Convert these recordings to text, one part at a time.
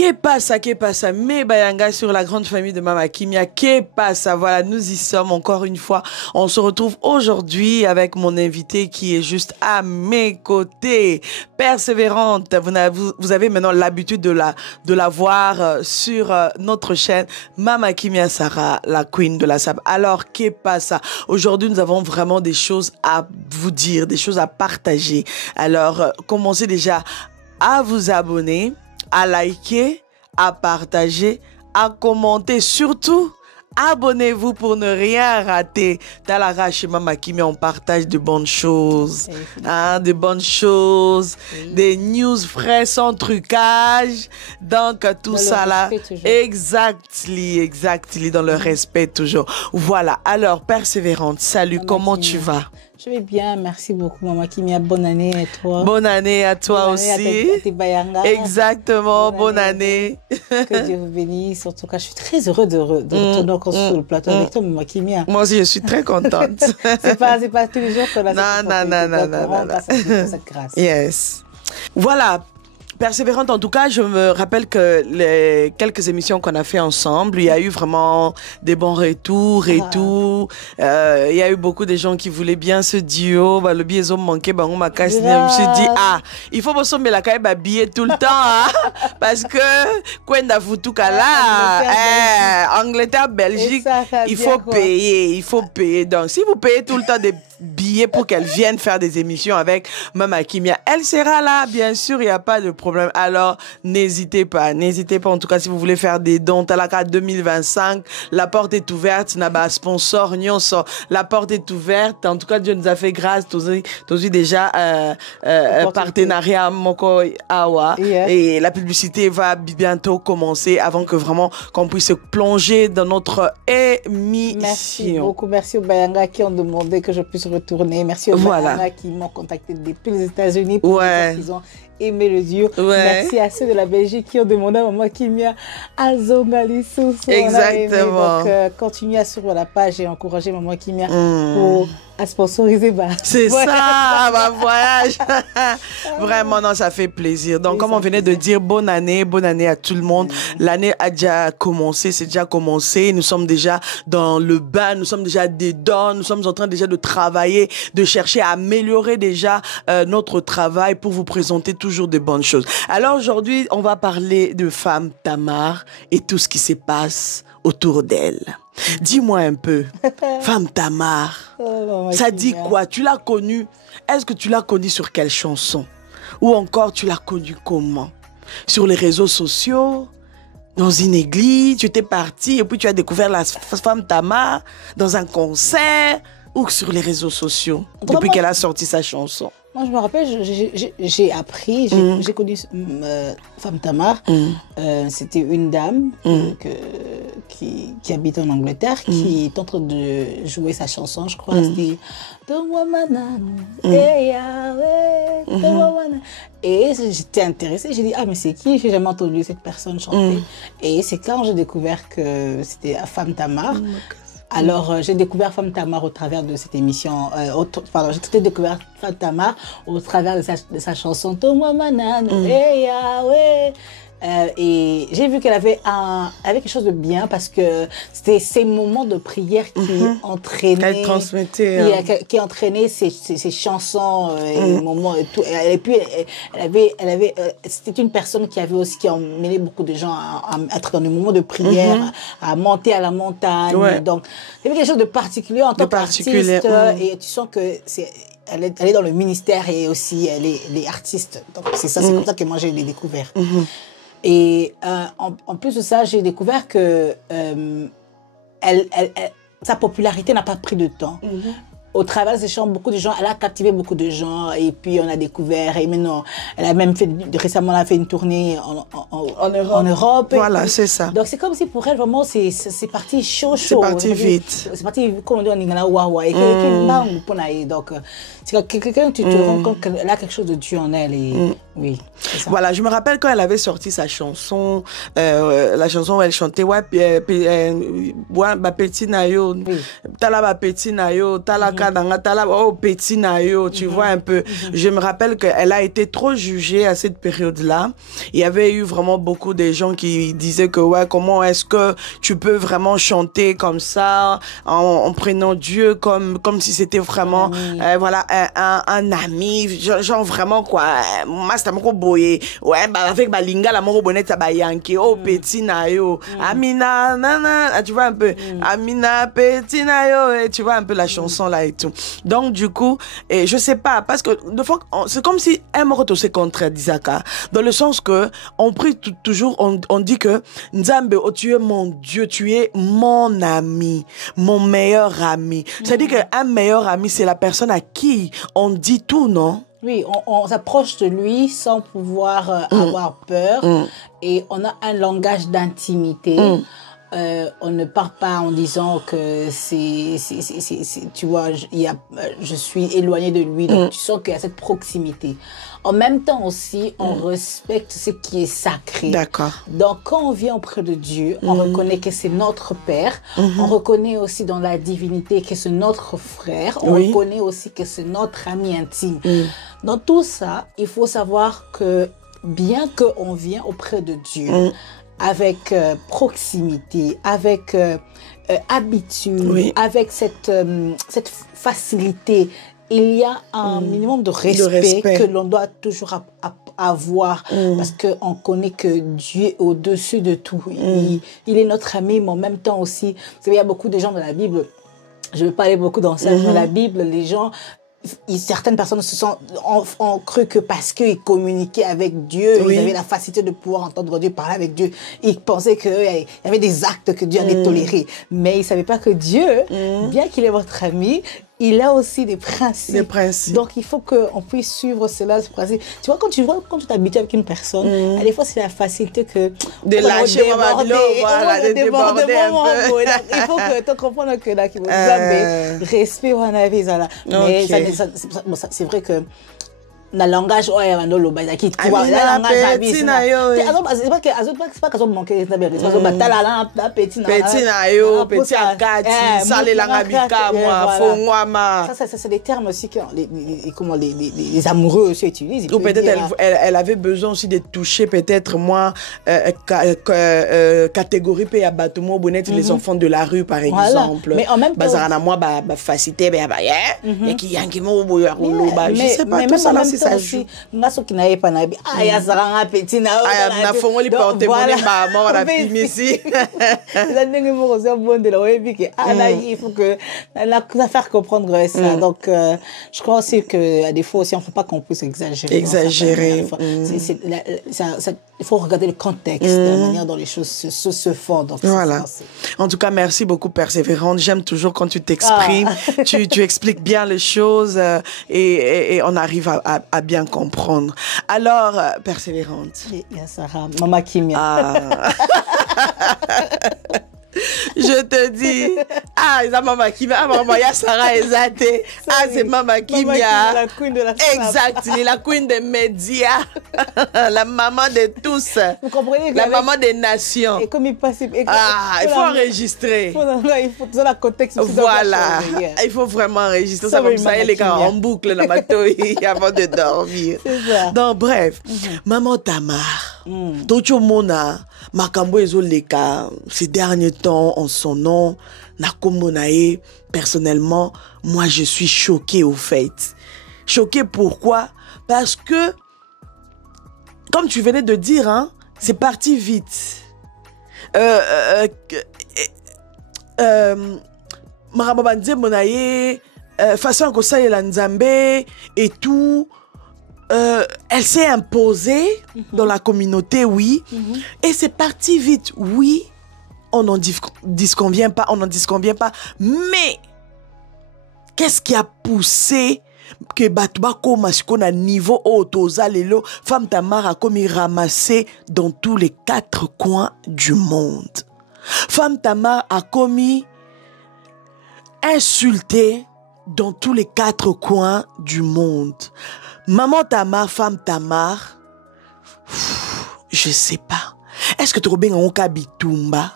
Que pasa, mes bayanga sur la grande famille de Mama Kimia, que pasa, voilà, nous y sommes encore une fois. On se retrouve aujourd'hui avec mon invité qui est juste à mes côtés, persévérante. Vous avez maintenant l'habitude de la voir sur notre chaîne, Mama Kimia Sarah, la queen de la sab. Alors, que pasa? Aujourd'hui, nous avons vraiment des choses à vous dire, des choses à partager. Alors, commencez déjà à vous abonner, à liker, à partager, à commenter. Surtout, abonnez-vous pour ne rien rater. Talara chez Mama Kimia, on partage de bonnes choses. De bonnes choses, des news frais sans trucage. Donc, tout ça là. Exactly, dans le respect toujours. Voilà. Alors, persévérante, salut, Mama comment Kimia. Tu vas? Je vais bien, merci beaucoup Mama Kimia. Bonne année à toi. Bonne année à toi bonne aussi. Année à tes bayanga. Exactement, bonne année. Que Dieu vous bénisse. En tout cas, je suis très heureux de retourner encore sur le plateau avec toi, Mama Kimia. Moi aussi, je suis très contente. c'est pas tous les jours qu'on a Non. cette grâce. Yes. Voilà. Persévérante, en tout cas, je me rappelle que les quelques émissions qu'on a fait ensemble, il y a eu vraiment des bons retours et tout. Il y a eu beaucoup de gens qui voulaient bien ce duo. Le biais manqué, je me suis dit, il faut que la caille habiller tout le temps, parce que Kwenda Futuka là, Angleterre, Belgique, il faut payer. Donc, si vous payez tout le temps des billets pour qu'elle vienne faire des émissions avec Mama Kimia, elle sera là, bien sûr, il n'y a pas de problème. Alors, n'hésitez pas. En tout cas, si vous voulez faire des dons, Talaka 2025, la porte est ouverte. Naba sponsor, Nyonso, la porte est ouverte. En tout cas, Dieu nous a fait grâce. Tous déjà partenariat Moko Awa. Et la publicité va bientôt commencer avant que vraiment qu'on puisse se plonger dans notre émission. Merci beaucoup. Merci aux Bayanga qui ont demandé que je puisse retourner. Merci aux Bayanga qui m'ont contacté depuis les États-Unis pour dire qu'ils ont aimé le duo. Merci à ceux de la Belgique qui ont demandé à Mama Kimia à Zongali Soussou. Exactement. Donc, continuez à suivre la page et encourager Mama Kimia pour à sponsoriser. C'est ça, ma voyage. Vraiment, non, ça fait plaisir. Donc, comme on venait de dire, bonne année à tout le monde. L'année a déjà commencé, c'est déjà commencé. Nous sommes déjà dans le bain, nous sommes déjà dedans, nous sommes en train déjà de travailler, de chercher à améliorer déjà notre travail pour vous présenter toujours de bonnes choses. Alors aujourd'hui, on va parler de Femme Tamar et tout ce qui se passe autour d'elle. Dis-moi un peu, Femme Tamar, ça dit quoi? Tu l'as connue? Est-ce que tu l'as connue sur quelle chanson? Ou encore, tu l'as connue comment? Sur les réseaux sociaux? Dans une église? Tu étais partie et puis tu as découvert la Femme Tamar dans un concert? Ou sur les réseaux sociaux? Depuis qu'elle a sorti sa chanson? Moi, je me rappelle, j'ai appris, j'ai connu Femme Tamar. C'était une dame qui habite en Angleterre, qui est en train de jouer sa chanson, je crois. C'était Donne-moi Manan, et j'étais intéressée. J'ai dit, mais c'est qui? J'ai jamais entendu cette personne chanter. Et c'est quand j'ai découvert que c'était Femme Tamar. Alors, j'ai découvert Femme Tamar au travers de cette émission. J'ai découvert Femme Tamar au travers de sa chanson « Toi, Manan, et j'ai vu qu'elle avait quelque chose de bien parce que c'était ces moments de prière qui entraînaient, elle transmettait, qui entraînaient ces chansons et moments et tout. Et puis c'était une personne qui avait aussi emmené beaucoup de gens à être dans des moments de prière, à monter à la montagne. Donc il y avait quelque chose de particulier en tant qu'artiste et tu sens que elle est dans le ministère et aussi elle est artiste. Donc c'est ça, c'est comme ça que moi j'ai découvert. Et en plus de ça, j'ai découvert que sa popularité n'a pas pris de temps. Au travers de ses chants, beaucoup de gens, elle a captivé beaucoup de gens et puis on a découvert, et maintenant, elle a même récemment elle a fait une tournée en Europe. Voilà, c'est ça. Donc c'est comme si pour elle, vraiment, c'est parti chaud. C'est parti vite. C'est parti, comme on dit en Ingala, waouh, et quelqu'un donc c'est quelqu'un, tu te rends compte qu'elle a quelque chose de Dieu en elle et Oui. Voilà, je me rappelle quand elle avait sorti sa chanson, la chanson où elle chantait ouais, bah petit nayo, tala ba petit nayo, tala kadanga, tala oh petit nayo, tu vois un peu. Je me rappelle qu'elle a été trop jugée à cette période-là. Il y avait eu vraiment beaucoup de gens qui disaient que ouais, comment est-ce que tu peux vraiment chanter comme ça en prenant Dieu comme si c'était vraiment voilà un ami, genre vraiment quoi, master moko boye. Ouais, bah avec balinga la moro bonnet ba yanké oh petit nayo Amina nana, tu vois un peu Amina petit nayo, et tu vois un peu la chanson là et tout. Donc du coup, et je sais pas parce que de fois c'est comme si un moro se contredisait dans le sens que on prie toujours, on dit que Nzambe, oh, tu es mon Dieu, tu es mon ami, mon meilleur ami. C'est-à-dire qu'un meilleur ami, c'est la personne à qui on dit tout, non? Oui, on s'approche de lui sans pouvoir avoir peur et on a un langage d'intimité. On ne part pas en disant que tu vois, je suis éloignée de lui, donc tu sens qu'il y a cette proximité. En même temps aussi, on respecte ce qui est sacré. D'accord. Donc, quand on vient auprès de Dieu, on reconnaît que c'est notre Père. On reconnaît aussi dans la divinité que c'est notre frère. On reconnaît aussi que c'est notre ami intime. Dans tout ça, il faut savoir que bien qu'on vient auprès de Dieu, avec proximité, avec habitude, avec cette facilité, il y a un minimum de respect que l'on doit toujours avoir parce qu'on connaît que Dieu est au-dessus de tout. Il est notre ami, mais en même temps aussi, vous savez, il y a beaucoup de gens dans la Bible, je ne vais pas aller beaucoup dans ça, dans la Bible, les gens... certaines personnes ont cru que parce qu'ils communiquaient avec Dieu, ils avaient la facilité de pouvoir entendre Dieu parler avec Dieu. Ils pensaient qu'il y avait des actes que Dieu allait tolérer. Mais ils ne savaient pas que Dieu, bien qu'il est votre ami, il a aussi des principes. Des principes. Donc, il faut qu'on puisse suivre cela, ce principe. Tu vois, quand tu t'habitues avec une personne, il faut c'est la facilité que... De lâcher, voilà, de déborder un peu. Il faut que tu comprennes que là, vous avez respect, on a vu ça. Mais c'est vrai que dans le langage on le bas qui tu vois la langage c'est pas qu'ils ont manqué c'est pas petit nayo petit akati sale la ngabika moi fo moi ça c'est des termes aussi que les amoureux aussi utilisent. Ou peut-être elle avait besoin aussi de toucher peut-être moi catégorie pe ya batomo bonnet les enfants de la rue par exemple. Mais en même temps bazana moi ba facilité ba et qui yangi mo boya kolo ba je sais pas tout ça là ça joue. Naso qui n'avait pas nabi aya saranga petit na na fongo li porter monnaie maman on a fini ici la ndenge mo ko bon de la webi que il faut que la faire comprendre ça. Donc je crois aussi que à des fois aussi on faut pas qu'on puisse exagérer il faut regarder le contexte, la manière dont les choses se font. Donc voilà. En tout cas, merci beaucoup, Persévérante. J'aime toujours quand tu t'exprimes. Tu expliques bien les choses et on arrive à bien comprendre. Alors, Persévérante. Sarah, Maman Kimia. Je te dis, c'est Maman Kimia, maman, il y a Sarah Ezate. C'est Maman Kimia. La queen de la exact, la queen des médias, la maman de tous. Vous comprenez? La maman des nations. Et comme il passe, il faut enregistrer. Il faut dans le contexte. Voilà, il faut vraiment enregistrer ça comme ça. Les gars en boucle dans ma toile avant de dormir. C'est ça. Donc bref, Maman Tamar, Tocho Mona, Makambo Ezoleka, ces derniers temps en son nom, Nakomonae, personnellement, moi je suis choquée au fait. Choquée pourquoi? Parce que, comme tu venais de dire, hein, c'est parti vite. Marababandze Monaye, façon que ça est la Nzambe et tout. Elle s'est imposée dans la communauté, oui. Et c'est parti vite, oui. On n'en disconvient pas, Mais, qu'est-ce qui a poussé que Batouba comme à niveau Otoza Lelo, Femme Tamar a commis ramasser dans tous les 4 coins du monde. Femme Tamar a commis insulter dans tous les 4 coins du monde. Maman Tamar, Femme Tamar, Je sais pas. Est-ce que tu as un Kabitumba?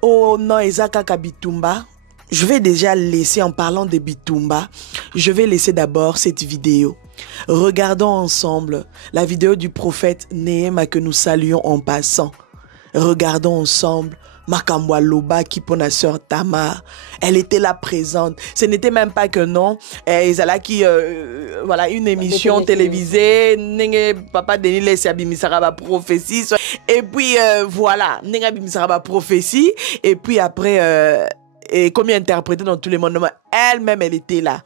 Oh non, Ezaka Kabitumba. Je vais déjà laisser, en parlant de Bitumba, je vais laisser d'abord cette vidéo. Regardons ensemble la vidéo du prophète Néhéma que nous saluons en passant. Regardons ensemble Makambwa Loba qui pour la sœur Tamar. Elle était là présente. Ce n'était même pas que non. Ezala qui, voilà, une émission télévisée. Papa Denis laisse Abimisaraba prophétie. Et puis, voilà, Nenga Abimisaraba prophétie. Et puis après, et comme il interprété dans tous les mondes, elle-même, elle était là.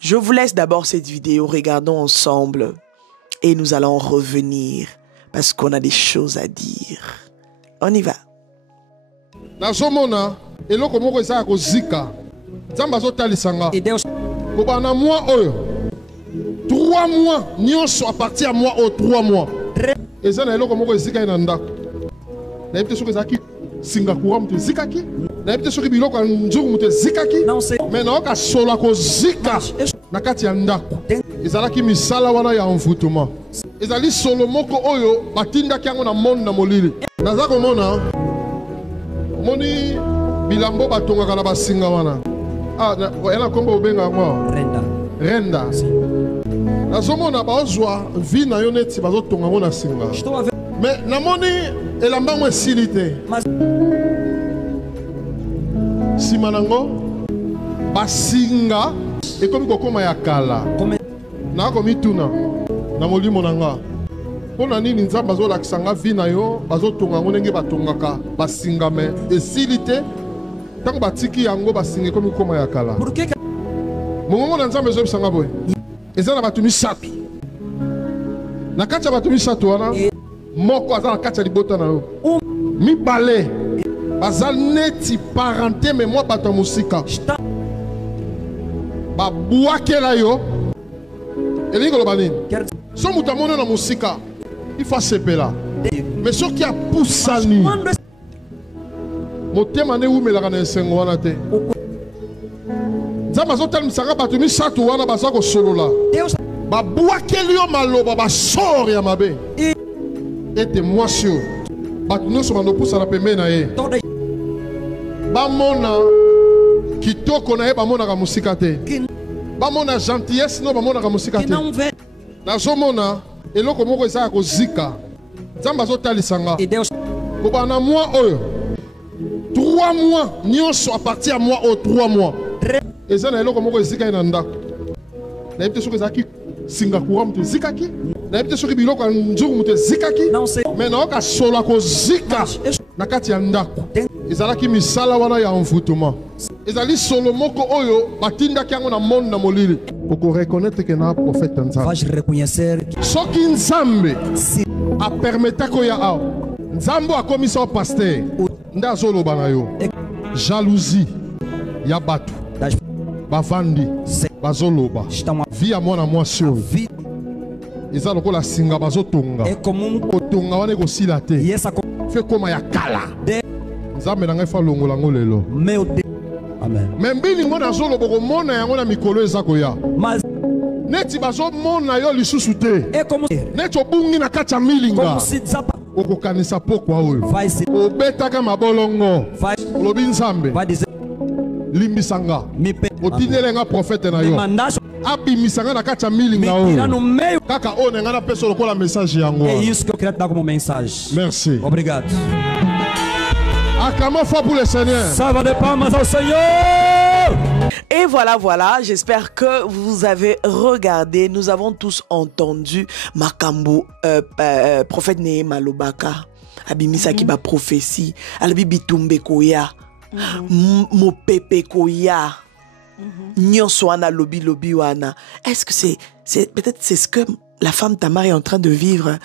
Je vous laisse d'abord cette vidéo. Regardons ensemble. Et nous allons revenir. Parce qu'on a des choses à dire. On y va. Nazomona eloko moko eza ko zika. Nzamba zotalisanga. Kobana moi oyo. 3 mois nyonso à partir à moi au 3 mois. Eza na eloko moko zika ina ndako. Na yebite soki ezaki singa courant mutu zikaki. Na yebite soki biloko nzungu mutu zikaki. Mais na oka sola ko zika na kati ya ndako. Ezalaki misala wana ya envoûtement. Ezali solo moko oyo batindaki yango na monde na molili. Naza komona moni bilambo batongaka na basinga wana. Ah, yana kombo obenga yango renda. Nazomona bazwa vi na yo neti bazotonga ngo na singa. Mais namoni elamba ngo esili te. Sima nango basinga ekomi kokoma ya kala. Nakomi tuna na molimo nanga. Pona nini nzamba azolakisa nga vi na yo bazotonga ngo ndenge batongaka basinga me esili te ntango batiki yango basinga ekomi kokoma ya kala. Mongongo na nzambe ezobisa nga boye eza na bato misato. Na kati ya bato misato wana moko aza na kati ya libota na yo. Mibale baza neti parenté me mwa bato ya mosika. Babwakela yo elingi koloba nini? So moto amoni na mosika il faut sepela. Mais soki apusani motema nde wumelaka na esengo wana te. Nzambe azotalisaka bato misato wana baza kosolola. Babwakeli yo maloba basore ya mabe. Ete mwasi oyo bato nyonso bandopusana pembeni na ye. Bamona kitoko na ye bamonaka mosika te. Bamona gentillesse no bamonaka mosika te. Nazomona eloko moko eza ya kozika. Nzambe azotalisanga. Kobana moi oyo 3 mois nyonso à partir à moi au 3 mois. Eza na eloko moko ezika na ndako. Na yebite soki ezaki singa courant mutu zikaki. Na yebite soki biloko nzungu mutu zikaki. Mais na oka sola ko zika na kati ya ndako. Ezalaki misala wana ya envoûtement. Ezali solo moko oyo batindaki yango na monde na molili. Oko reconnaître que na prophète Nzambe. Va je reconnaître. Soki Nzambe a permettre ko ya a. Nzambe a commis au pasteur. Nda zoloba na yo. Jalousie ya batu. Bavandi bazoloba. Via mwana mwasi oyo. Eza lokola singa bazotonga. Otonga wana ekosila te. Fe koma ya kala. Nzambe na ngai fa longola ngo lelo. Amen. Membili mwana zolo boko mona yango na mikolo eza koya. Neti bazo mona yo lisusu te. Neti obungi na kati ya milinga. Okokanisa pokwa oyo. Obetaka mabolongo. Olobi Nzambe. Limbisanga. Otindelenga prophète na yo. Abimisanga na kati ya milinga oyo. Kaka o nenga na peso lokola message yango. É isso que eu queria dar como mensagem. Merci. Obrigado. Acclamons fort pour le Seigneur. Salve de palmas au Seigneur. Et voilà, j'espère que vous avez regardé. Nous avons tous entendu Makambo, prophète Néhéma Lobaka, Abimisa qui ba prophétie, Albi Bitumbe Koya, Mopepe Koya, Nyonswana Lobi Wana. Est-ce que c'est peut-être c'est ce que la femme Tamar est en train de vivre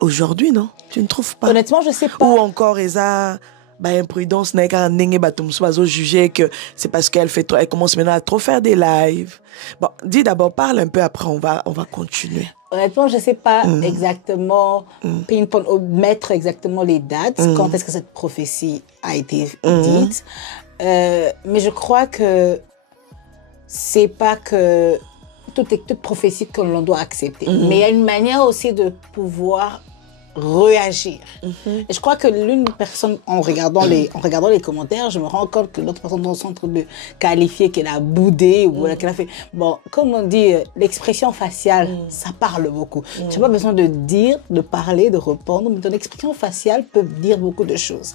aujourd'hui, non? Tu ne trouves pas? Honnêtement, je sais pas. Ou encore, Eza... Bah, imprudence n'est qu'un n'engé batum soit juger que c'est parce qu'elle commence maintenant à trop faire des lives. Bon, dis d'abord, parle un peu, après on va continuer. Honnêtement, je sais pas exactement mettre exactement les dates, quand est-ce que cette prophétie a été dite. Mais je crois que c'est pas que toute prophétie que l'on doit accepter. Mais il y a une manière aussi de pouvoir réagir. Et je crois que l'une personne, en regardant les commentaires, je me rends compte que l'autre personne est en train de qualifier qu'elle a boudé ou qu'elle a fait... Bon, comme on dit, l'expression faciale, ça parle beaucoup. Tu n'as pas besoin de dire, de parler, de répondre, mais ton expression faciale peut dire beaucoup de choses.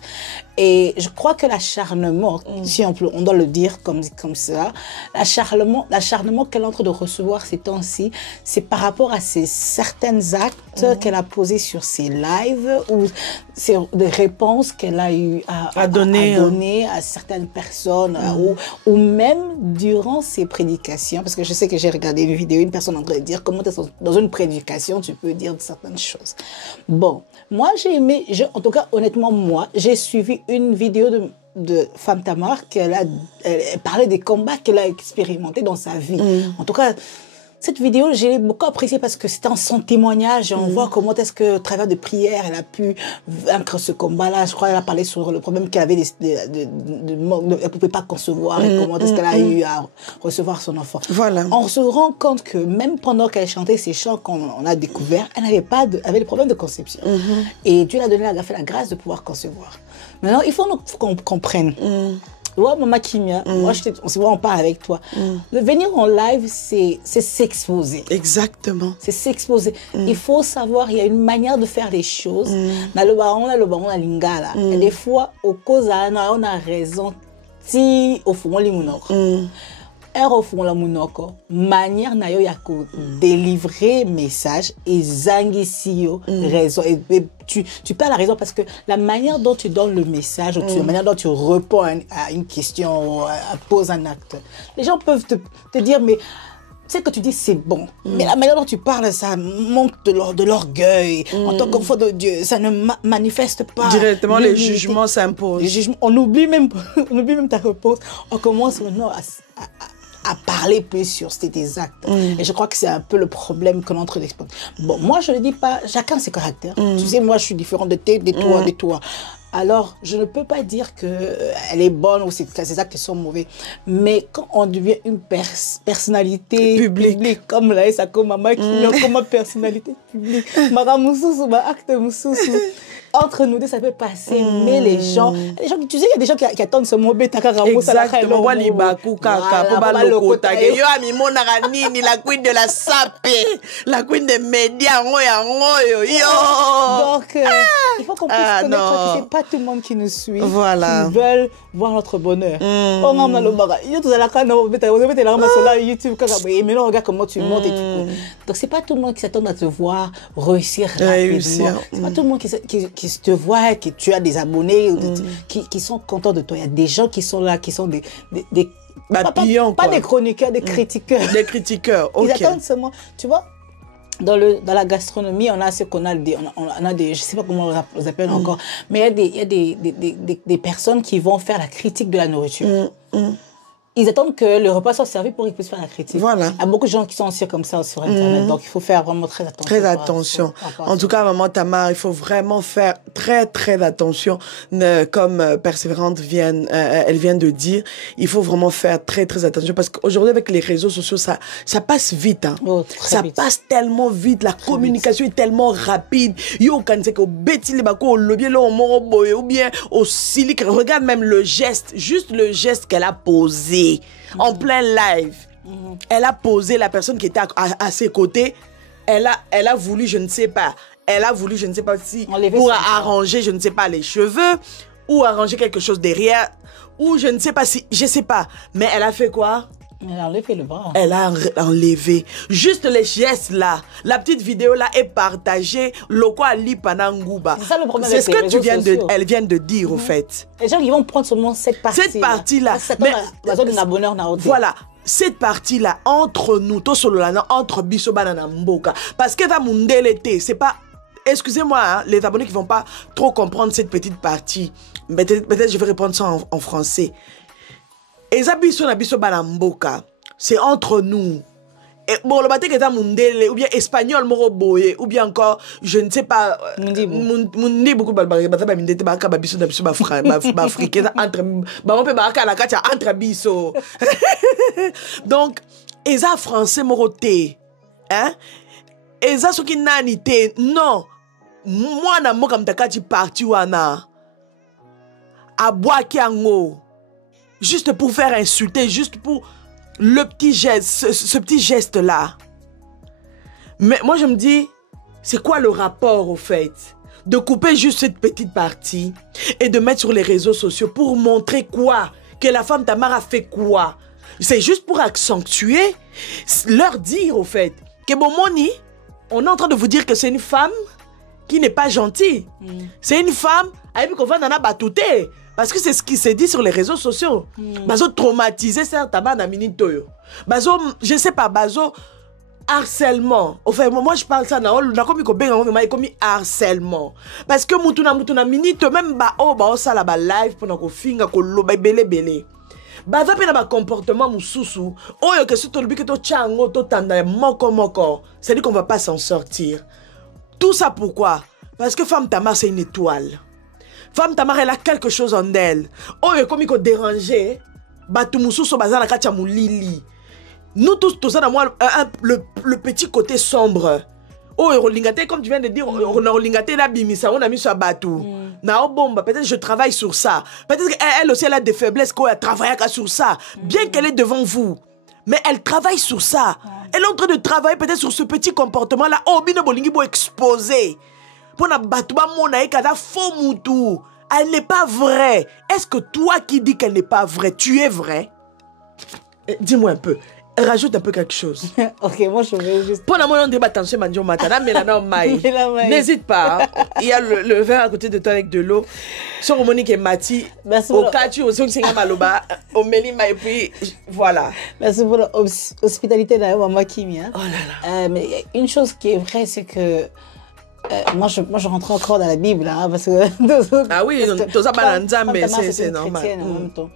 Et je crois que l'acharnement, si on doit le dire comme ça, l'acharnement qu'elle est en train de recevoir ces temps-ci, c'est par rapport à ces certains actes qu'elle a posés sur ses lives ou des réponses qu'elle a eu à donner à certaines personnes ou même durant ses prédications. Parce que je sais que j'ai regardé une vidéo, une personne en train de dire comment dans une prédication tu peux dire certaines choses. Bon, moi j'ai aimé, en tout cas honnêtement moi, j'ai suivi une vidéo de Femme Tamar elle parlait des combats qu'elle a expérimentés dans sa vie. En tout cas, cette vidéo, j'ai beaucoup apprécié parce que c'était son témoignage et on voit comment est-ce que, au travers de prières, elle a pu vaincre ce combat-là. Je crois qu'elle a parlé sur le problème qu'elle avait elle ne pouvait pas concevoir et comment est-ce qu'elle a eu à recevoir son enfant. Voilà. On se rend compte que même pendant qu'elle chantait ces chants qu'on a découverts, elle avait des problèmes de conception. Et Dieu lui a fait la grâce de pouvoir concevoir. Maintenant, il faut qu'on comprenne. Ouais, Maman Kimia, moi, on parle avec toi. De venir en live, c'est s'exposer. Exactement. C'est s'exposer. Il faut savoir, il y a une manière de faire les choses. Dans le baron, la lingala. Et des fois, au cause on a raison. Si au fond, les mounoko. Au fond, la mounoko. Manière na yo ya ko délivrer message et zangisio raison. Et tu perds la raison parce que la manière dont tu donnes le message, ou la manière dont tu réponds à une question, ou poses un acte, les gens peuvent te dire, mais ce que tu dis, c'est bon. Mais la manière dont tu parles, ça monte de l'orgueil. En tant qu'enfant de Dieu, ça ne manifeste pas. Directement, les jugements s'imposent. On oublie même ta réponse. On commence maintenant à parler plus sur tes actes. Et je crois que c'est un peu le problème que l'on expose. Bon, moi, je ne dis pas, chacun ses caractères. Tu sais, moi, je suis différente de toi. Alors, je ne peux pas dire qu'elle est bonne ou que ses actes sont mauvais. Mais quand on devient une personnalité publique, comme là, ça comme maman qui est comme personnalité publique, acte entre nous deux, ça peut passer, mais les gens, tu sais, il y a des gens qui attendent ce mot exactement, la queen de la sapé, la queen des médias, donc il faut qu'on puisse connaître que c'est pas tout le monde qui nous suit, qui veulent voir notre bonheur. Et maintenant regarde comment tu montes et tout. Donc c'est pas tout le monde qui s'attend à te voir réussir rapidement. C'est pas tout le monde qui te voit, que tu as des abonnés, qui sont contents de toi. Il y a des gens qui sont là, qui sont des papillons, pas des chroniqueurs, des critiqueurs. Des critiqueurs, ok. Ils attendent seulement, tu vois. Dans la gastronomie, on a ce qu'on a des, je sais pas comment on les appelle encore, mais il y a des personnes qui vont faire la critique de la nourriture. Ils attendent que le repas soit servi pour qu'ils puissent faire la critique. Voilà. Il y a beaucoup de gens qui sont aussi comme ça sur Internet, donc il faut faire vraiment très attention. Très attention. En tout cas, Maman Tamar, il faut vraiment faire très attention. Comme Persévérante elle vient de dire, il faut vraiment faire très attention parce qu'aujourd'hui, avec les réseaux sociaux, ça passe vite. Hein. Ça passe tellement vite. La communication est tellement rapide. Yo, quand c'est qu'au bêtis les bako, le bien ou bien au silic, regarde même le geste, juste le geste qu'elle a posé. En plein live, elle a posé la personne qui était à ses côtés. Elle a voulu, je ne sais pas si pour arranger, je ne sais pas, les cheveux ou arranger quelque chose derrière ou je ne sais pas si, je sais pas. Mais elle a fait quoi? Elle a enlevé le bras. Elle a enlevé. Juste les gestes là. La petite vidéo là est partagée. Loko Ali Panangouba. C'est ça le problème. C'est ce que elle vient de dire au fait. Les gens ils vont prendre seulement cette partie. Cette partie là. Voilà. Cette partie là entre nous, entre Biso Banana Mboka. Parce que va l'été, c'est pas. Excusez-moi, hein, les abonnés qui vont pas trop comprendre cette petite partie. Peut-être je vais répondre ça en français. C'est entre nous. Et bon, le matin que mundele ou bien espagnol moroboye ou bien encore je ne sais pas mundi beaucoup balbari bataba mindete ba ka biso na biso ba africain entre ba on peut ba ka la kacha entre biso. Donc eza français moroté hein eza soki nani te non mwana mboka mtakati parti wana abwaki yango juste pour faire insulter, juste pour le petit geste, ce petit geste là. Mais moi je me dis, c'est quoi le rapport au fait de couper juste cette petite partie et de mettre sur les réseaux sociaux pour montrer quoi? Que la femme Tamar a fait quoi? C'est juste pour accentuer, leur dire au fait que Bomoni, on est en train de vous dire que c'est une femme qui n'est pas gentille. C'est une femme avec qu'on va dans la batouté. Parce que c'est ce qui s'est dit sur les réseaux sociaux. Bazo traumatisé, c'est un tabac na minute toyo. Bazo, je sais pas, bazo harcèlement. Enfin, moi je parle ça na comme comme harcèlement. Parce que mutuna minute même ba ça la ba live pendant qu'on finga ko lo ba belé. Baza pe na ba comportement mususu. Oyo que surtout le to chango to tanda moko. C'est dit qu'on va pas s'en sortir. Tout ça pourquoi? Parce que femme Tamar c'est une étoile. Femme Tamar, elle a quelque chose en elle. Oh, comme il faut déranger, Batoumoussou so bazar la katia moulili. Nous tous ça dans moi le petit côté sombre. Oh, rolingate comme tu viens de dire, on a rolingate la bimisa, on a mis sur Batou. Na bomba, peut-être je travaille sur ça. Peut-être qu'elle aussi elle a des faiblesses qu'elle travaille sur ça. Bien qu'elle est devant vous, mais elle travaille sur ça. Elle est en train de travailler peut-être sur ce petit comportement là. Oh, bino bolingi bo exposé. Elle n'est pas vraie. Est-ce que toi qui dis qu'elle n'est pas vraie, tu es vrai? Dis-moi un peu. Rajoute un peu quelque chose. Ok, moi je vais juste... N'hésite pas. Il y a le verre à côté de toi avec de l'eau. Sur Monique et Mati. Merci au cas tu aussi Maloba. Au Melima et puis voilà. Merci pour l'hospitalité de maman Kimi. Oh là là. Mais une chose qui est vraie, c'est que moi je rentre encore dans la Bible hein, parce que ah oui, tout ça mais c'est normal. En même temps.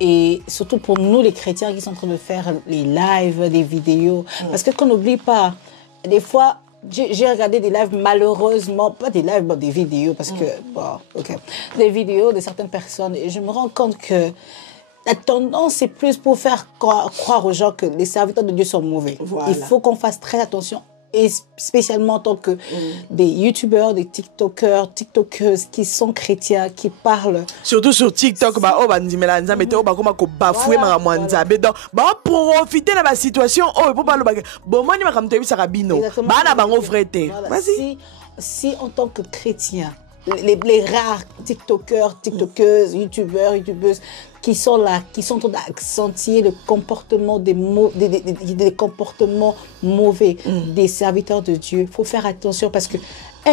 Et surtout pour nous les chrétiens qui sont en train de faire les lives, des vidéos, parce que qu'on n'oublie pas, des fois j'ai regardé des lives, malheureusement pas des lives, mais des vidéos, parce que bon, ok, des vidéos de certaines personnes, et je me rends compte que la tendance c'est plus pour faire croire aux gens que les serviteurs de Dieu sont mauvais. Voilà. Il faut qu'on fasse très attention. Et spécialement en tant que des youtubeurs, des tiktokeuses qui sont chrétiens, qui parlent. Surtout sur TikTok, profiter de la situation. Si en tant que chrétien, les rares tiktokeurs, tiktokeuses, youtubeuses qui sont là, qui sont en train d'accentuer le comportement des comportements mauvais des serviteurs de Dieu. Il faut faire attention parce que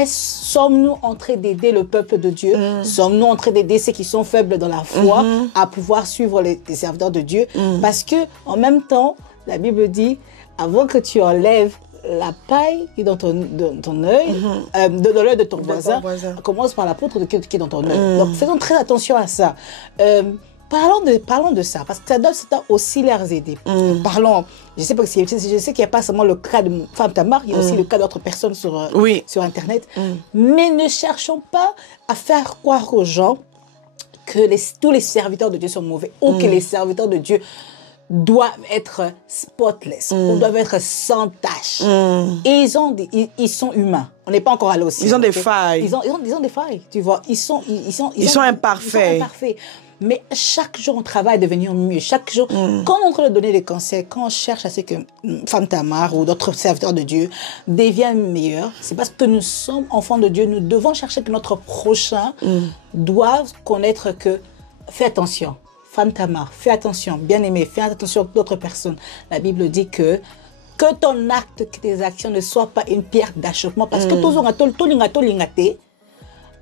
sommes-nous en train d'aider le peuple de Dieu? Sommes-nous en train d'aider ceux qui sont faibles dans la foi à pouvoir suivre les serviteurs de Dieu? Parce que en même temps, la Bible dit, avant que tu enlèves la paille qui est dans ton œil, dans l'œil de ton voisin, commence par la poutre qui est dans ton œil. Donc faisons très attention à ça. Parlons de ça, parce que ça doit aussi les aider. Parlons, je sais qu'il n'y a pas seulement le cas de Femme Tamar, il y a aussi le cas d'autres personnes sur Internet. Mais ne cherchons pas à faire croire aux gens que tous les serviteurs de Dieu sont mauvais ou que les serviteurs de Dieu doivent être spotless, ou doivent être sans tache. Et ils sont humains. On n'est pas encore allé aussi. Ils ont des failles. Ils ont des failles, tu vois. Ils sont imparfaits. Mais chaque jour, on travaille à devenir mieux. Chaque jour, quand on est en train de donner des conseils, quand on cherche à ce que Femme Tamar ou d'autres serviteurs de Dieu deviennent meilleurs, c'est parce que nous sommes enfants de Dieu. Nous devons chercher que notre prochain doive connaître que, fais attention. Femme Tamar, fais attention, bien-aimé, fais attention à d'autres personnes. La Bible dit que ton acte, que tes actions ne soient pas une pierre d'achoppement. Parce que tout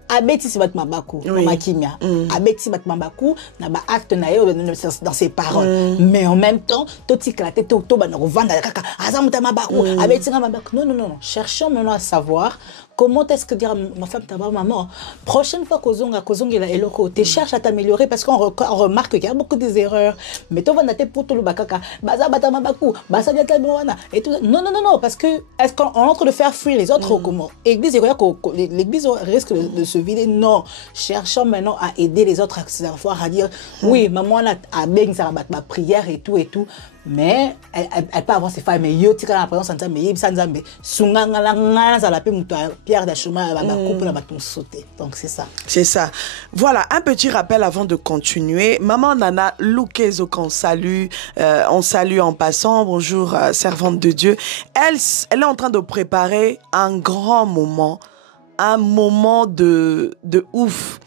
abeti si batmabaku makimia abeti batmabaku na ba acte na yo dans ses paroles mais en même temps toti klaté to ba na vanda kaka azamuta mabaku abeti na mabaku non cherchons maintenant à savoir comment est-ce que dire ma femme Tamar maman prochaine fois kozongela eloko te cherche à t'améliorer parce qu'on remarque qu'il y a beaucoup des erreurs mais to vanda te pour to lo bakaka baza batamabaku basa diata mwana et tout non parce que est-ce qu'on est en train de faire fuir les autres comment l'église risque de se vider. Non, cherchons maintenant à aider les autres à savoir à dire oui maman a bien ça ma prière et tout mais elle peut avoir ses failles, mais yo tika la présence en mais sanzambe sunganga la ngana za la pe muto Pierre Dachuma ba coupe la baton sauter. Donc c'est ça. C'est ça. Voilà, un petit rappel avant de continuer. Maman Nana Lukezo qu'on salue, on salue en passant. Bonjour servante de Dieu. Elle est en train de préparer un grand moment, un moment de ouf.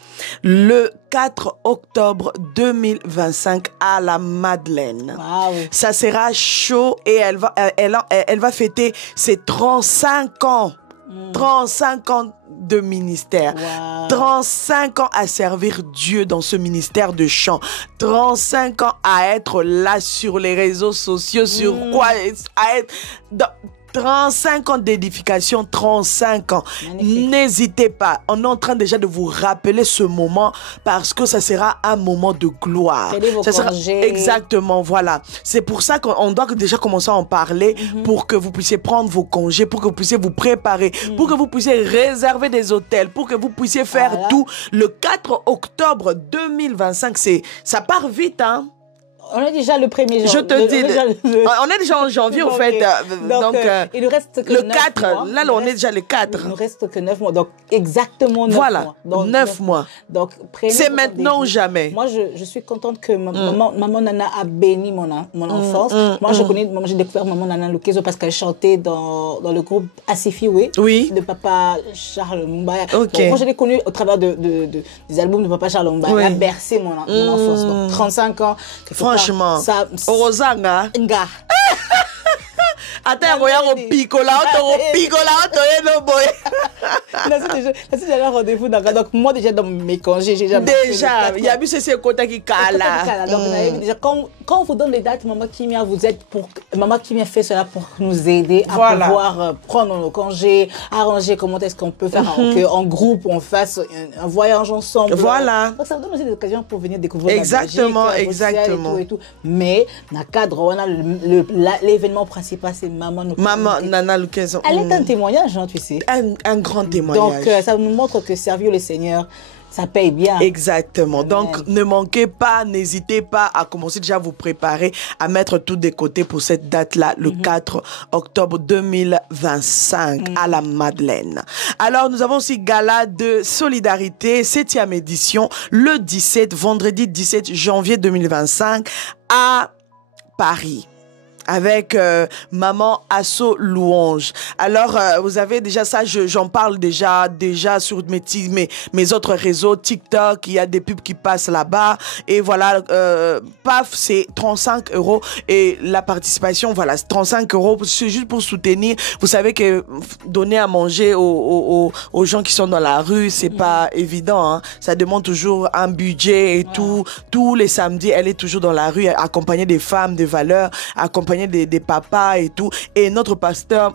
Le 4 octobre 2025 à la Madeleine. Wow. Ça sera chaud et elle va fêter ses 35 ans. 35 ans de ministère. Wow. 35 ans à servir Dieu dans ce ministère de chant. 35 ans à être là sur les réseaux sociaux, sur quoi, à être... 35 ans d'édification, 35 ans. N'hésitez pas. On est en train déjà de vous rappeler ce moment parce que ça sera un moment de gloire. Ça sera... Exactement, voilà. C'est pour ça qu'on doit déjà commencer à en parler pour que vous puissiez prendre vos congés, pour que vous puissiez vous préparer, pour que vous puissiez réserver des hôtels, pour que vous puissiez faire tout. Le 4 octobre 2025, ça part vite, hein. On est déjà le 1er janvier. Je te dis, on est déjà en janvier, au fait. Donc, il ne reste que le 4, mois. Là, on est déjà le 4. Il ne reste que 9 mois. Donc, exactement 9 voilà, mois. Donc, 9 mois. Donc, c'est maintenant ou jamais. Moi, je suis contente que maman Nana a béni mon enfance. Moi, j'ai découvert maman Nana Lukezo parce qu'elle chantait dans le groupe Asifiwe de papa Charles Mumbaya. Okay. Moi, je l'ai connue au travers des albums de papa Charles Mumbaya. Elle a bercé mon enfance. Donc, 35 ans. Franchement, Orozanga. Nga. Attends, regarde au picola, no boy. Là, c'est déjà un rendez-vous. Donc, moi, déjà, dans mes congés, j'ai déjà. Déjà, il y a eu ce côté qui cala. Donc, déjà, quand on vous donne les dates, Maman Kimia, Maman Kimia fait cela pour nous aider à pouvoir prendre nos congés, arranger comment est-ce qu'on peut faire qu'en groupe, on fasse un voyage ensemble. Voilà. Donc, ça vous donne aussi des occasions pour venir découvrir exactement, la Belgique, exactement. Et tout. Mais, dans le cadre, l'événement principal, c'est Maman Nana Lukezo. Elle est un témoignage, hein, tu sais. Un grand témoignage. Donc, ça nous montre que servir le Seigneur, ça paye bien. Exactement. Amen. Donc, ne manquez pas, n'hésitez pas à commencer déjà à vous préparer, à mettre tout de côté pour cette date-là, le 4 octobre 2025 à la Madeleine. Alors, nous avons aussi Gala de Solidarité, 7e édition, le 17, vendredi 17 janvier 2025 à Paris. Avec Maman Asso Louange. Alors, vous avez déjà ça, j'en parle déjà sur mes autres réseaux, TikTok, il y a des pubs qui passent là-bas. Et voilà, paf, c'est 35 €. Et la participation, voilà, c'est 35 €. C'est juste pour soutenir. Vous savez que donner à manger aux gens qui sont dans la rue, c'est pas évident. Hein. Ça demande toujours un budget et tout. Tous les samedis, elle est toujours dans la rue, accompagnée des femmes de valeur, accompagnée des papas et tout. Et notre pasteur,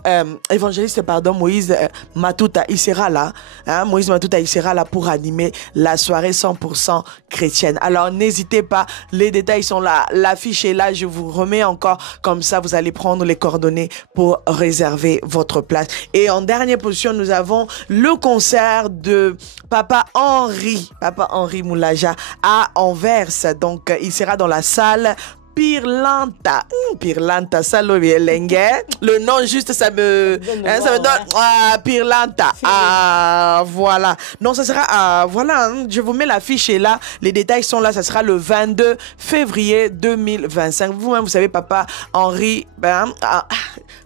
évangéliste, Moïse Matuta, il sera là. Hein, Moïse Matuta, il sera là pour animer la soirée 100% chrétienne. Alors, n'hésitez pas. Les détails sont là. L'affiche est là. Je vous remets encore. Comme ça, vous allez prendre les coordonnées pour réserver votre place. Et en dernière position, nous avons le concert de Papa Henri Moulaja à Anvers. Donc, il sera dans la salle Pirlanta, ça le nom juste ça me donne Pirlanta. Voilà. Donc ça sera voilà, je vous mets l'affiche et là, les détails sont là, ça sera le 22 février 2025. Vous-même vous savez Papa Henri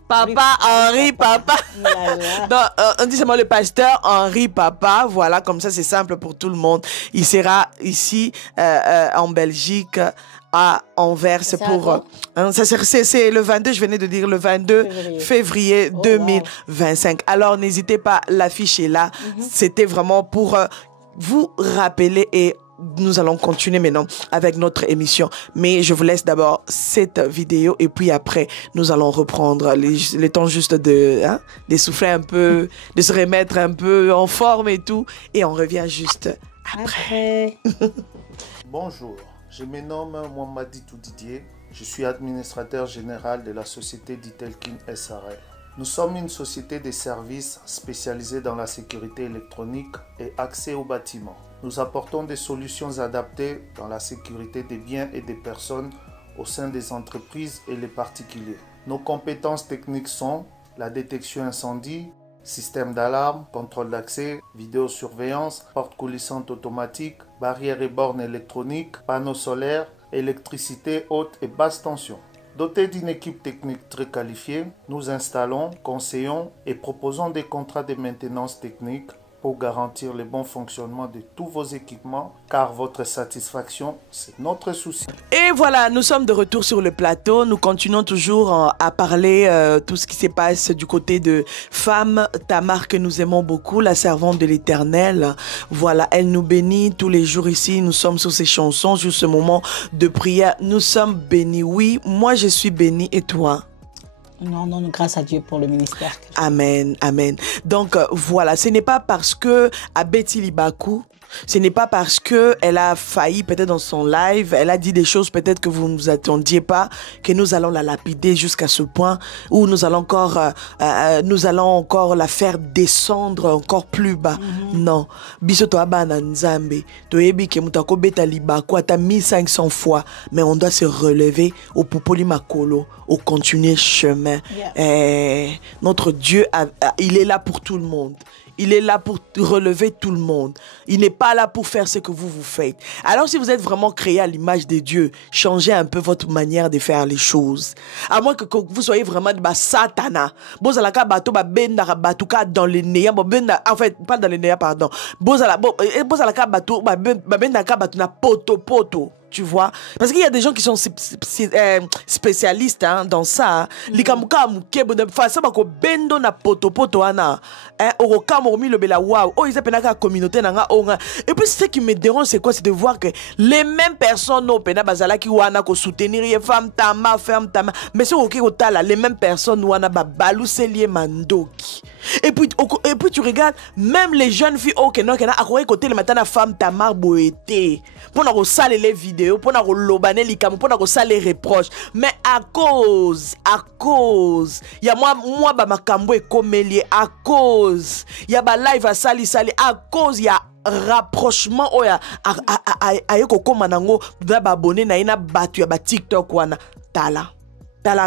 Henri Papa. Donc, on dit seulement le pasteur Henri Papa. Voilà, comme ça c'est simple pour tout le monde. Il sera ici en Belgique à Anvers pour c'est le 22, je venais de dire le 22 février 2025. Alors n'hésitez pas, l'affiche est là. C'était vraiment pour vous rappeler et nous allons continuer maintenant avec notre émission. Mais je vous laisse d'abord cette vidéo et puis après, nous allons reprendre le temps juste d'essouffler un peu, de se remettre un peu en forme et tout. Et on revient juste après. Bonjour, je me nomme Mohamadi Didier. Je suis administrateur général de la société Ditelkin SRL. Nous sommes une société de services spécialisée dans la sécurité électronique et accès aux bâtiments. Nous apportons des solutions adaptées dans la sécurité des biens et des personnes au sein des entreprises et les particuliers. Nos compétences techniques sont la détection incendie, système d'alarme, contrôle d'accès, vidéosurveillance, porte coulissante automatique, barrières et bornes électroniques, panneaux solaires, électricité haute et basse tension. Dotés d'une équipe technique très qualifiée, nous installons, conseillons et proposons des contrats de maintenance technique pour garantir le bon fonctionnement de tous vos équipements, car votre satisfaction, c'est notre souci. Et voilà, nous sommes de retour sur le plateau. Nous continuons toujours à parler tout ce qui se passe du côté de Femme Tamar, que nous aimons beaucoup, la servante de l'Éternel. Voilà, elle nous bénit tous les jours ici. Nous sommes sur ces chansons, sur ce moment de prière. Nous sommes bénis. Oui, moi je suis béni, et toi? Non, grâce à Dieu pour le ministère. Amen, amen. Donc voilà, ce n'est pas parce que à Betty Libakou, ce n'est pas parce que elle a failli peut-être dans son live, elle a dit des choses peut-être que vous ne vous attendiez pas, que nous allons la lapider jusqu'à ce point où nous allons encore la faire descendre encore plus bas. Non. Biso to abana nzambe, to yebi ke mutako beta Libakou ata 1500 fois, mais on doit se relever au popoli makolo, au continuer chemin. Yeah. Notre Dieu, il est là pour tout le monde. Il est là pour relever tout le monde. Il n'est pas là pour faire ce que vous faites. Alors si vous êtes vraiment créé à l'image de Dieu, changez un peu votre manière de faire les choses. À moins que vous soyez vraiment de satana. Bozalaka bato ba benda batuka dans les néa, en fait pas dans les néa pardon. Bozalaka bato ba benda ka bato na poto. Tu vois, parce qu'il y a des gens qui sont spécialistes dans ça. Likamuka muke bonne façon bako bendo na poto ana. Oroka mormi le bela wow. Oh ils appellent la communauté nanga onga. Et puis ce qui me dérange c'est quoi, c'est de voir que les mêmes personnes au pena bazala qui wana ko soutenir les femmes tama, mais c'est ok otala les mêmes personnes wana ba balou selie mandoki. Et puis tu regardes même les jeunes filles ok non kena akoye côté le matin na femme tamar boete. Pour na ko sale les vidéos, pour na ko lobane likam, pour na ko sale les reproches, mais à cause y a moi ba makambo e komelie à cause y a ba live à sali à cause y a rapprochement oya ayeko koma nango ba abonné na ina batu ya ba TikTok wana tala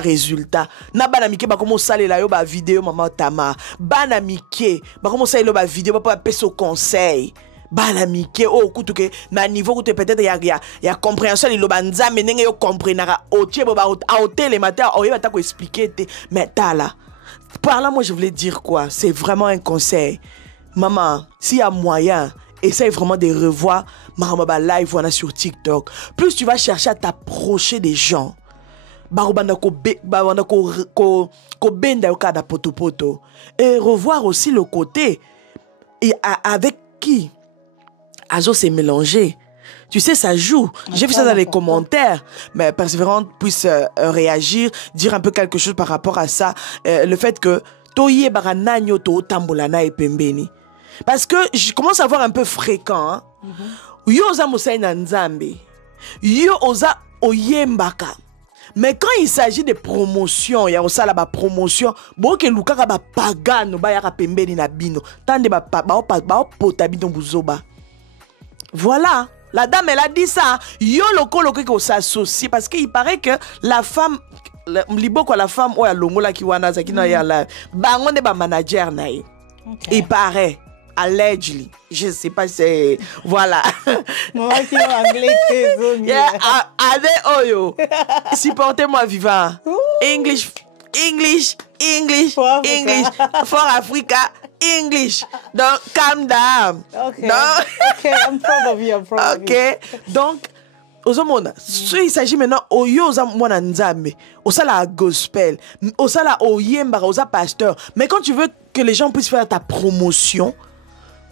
résultat na bana mike ba komo salela yo ba vidéo maman Tama bana mike ba komo salela ba vidéo ba peso conseil bana mike o kutuke na niveau que peut-être y a compréhension li lobanza menenge yo comprenara o tiebo ba hôtel le matin o yeba ta ko expliquer mais tala par là moi je voulais dire quoi, c'est vraiment un conseil maman, s'il y a moyen essaye vraiment de revoir ma live voilà sur TikTok. Plus tu vas chercher à t'approcher des gens et revoir aussi le côté et avec qui Azo s'est mélangé. Tu sais, ça joue. J'ai vu ça dans les commentaires. Mais Persévérante puisse réagir, dire un peu quelque chose par rapport à ça. Le fait que Toye Baranagno to Tambolana et Pembeni. Parce que je commence à voir un peu fréquent. Yo oza Moussa Nzambe. Yo oza Oyembaka. Mais quand il s'agit de promotion, il y a aussi la promotion. Bon que Luka ba pagano ba yaka Pembeni na bino. Tande ba potabino buzoba. Voilà. La dame, elle a dit ça. Yo loko ko s'associe parce qu'il paraît que la femme liboko la femme ou ya longola ki wana za kina ya la bango ne ba manager na ye. Il paraît allegedly. Je sais pas c'est voilà. Moi qui anglais yeah, ade oyo. Supportez-moi vivant. English for Africa. English. Donc, calm down. Okay. Donc, okay, I'm proud of you. Okay. Donc, Ozomona, il s'agit maintenant oyo oza mwana nzambe, osala gospel, osala oyemba, oza pasteur. Mais quand tu veux que les gens puissent faire ta promotion,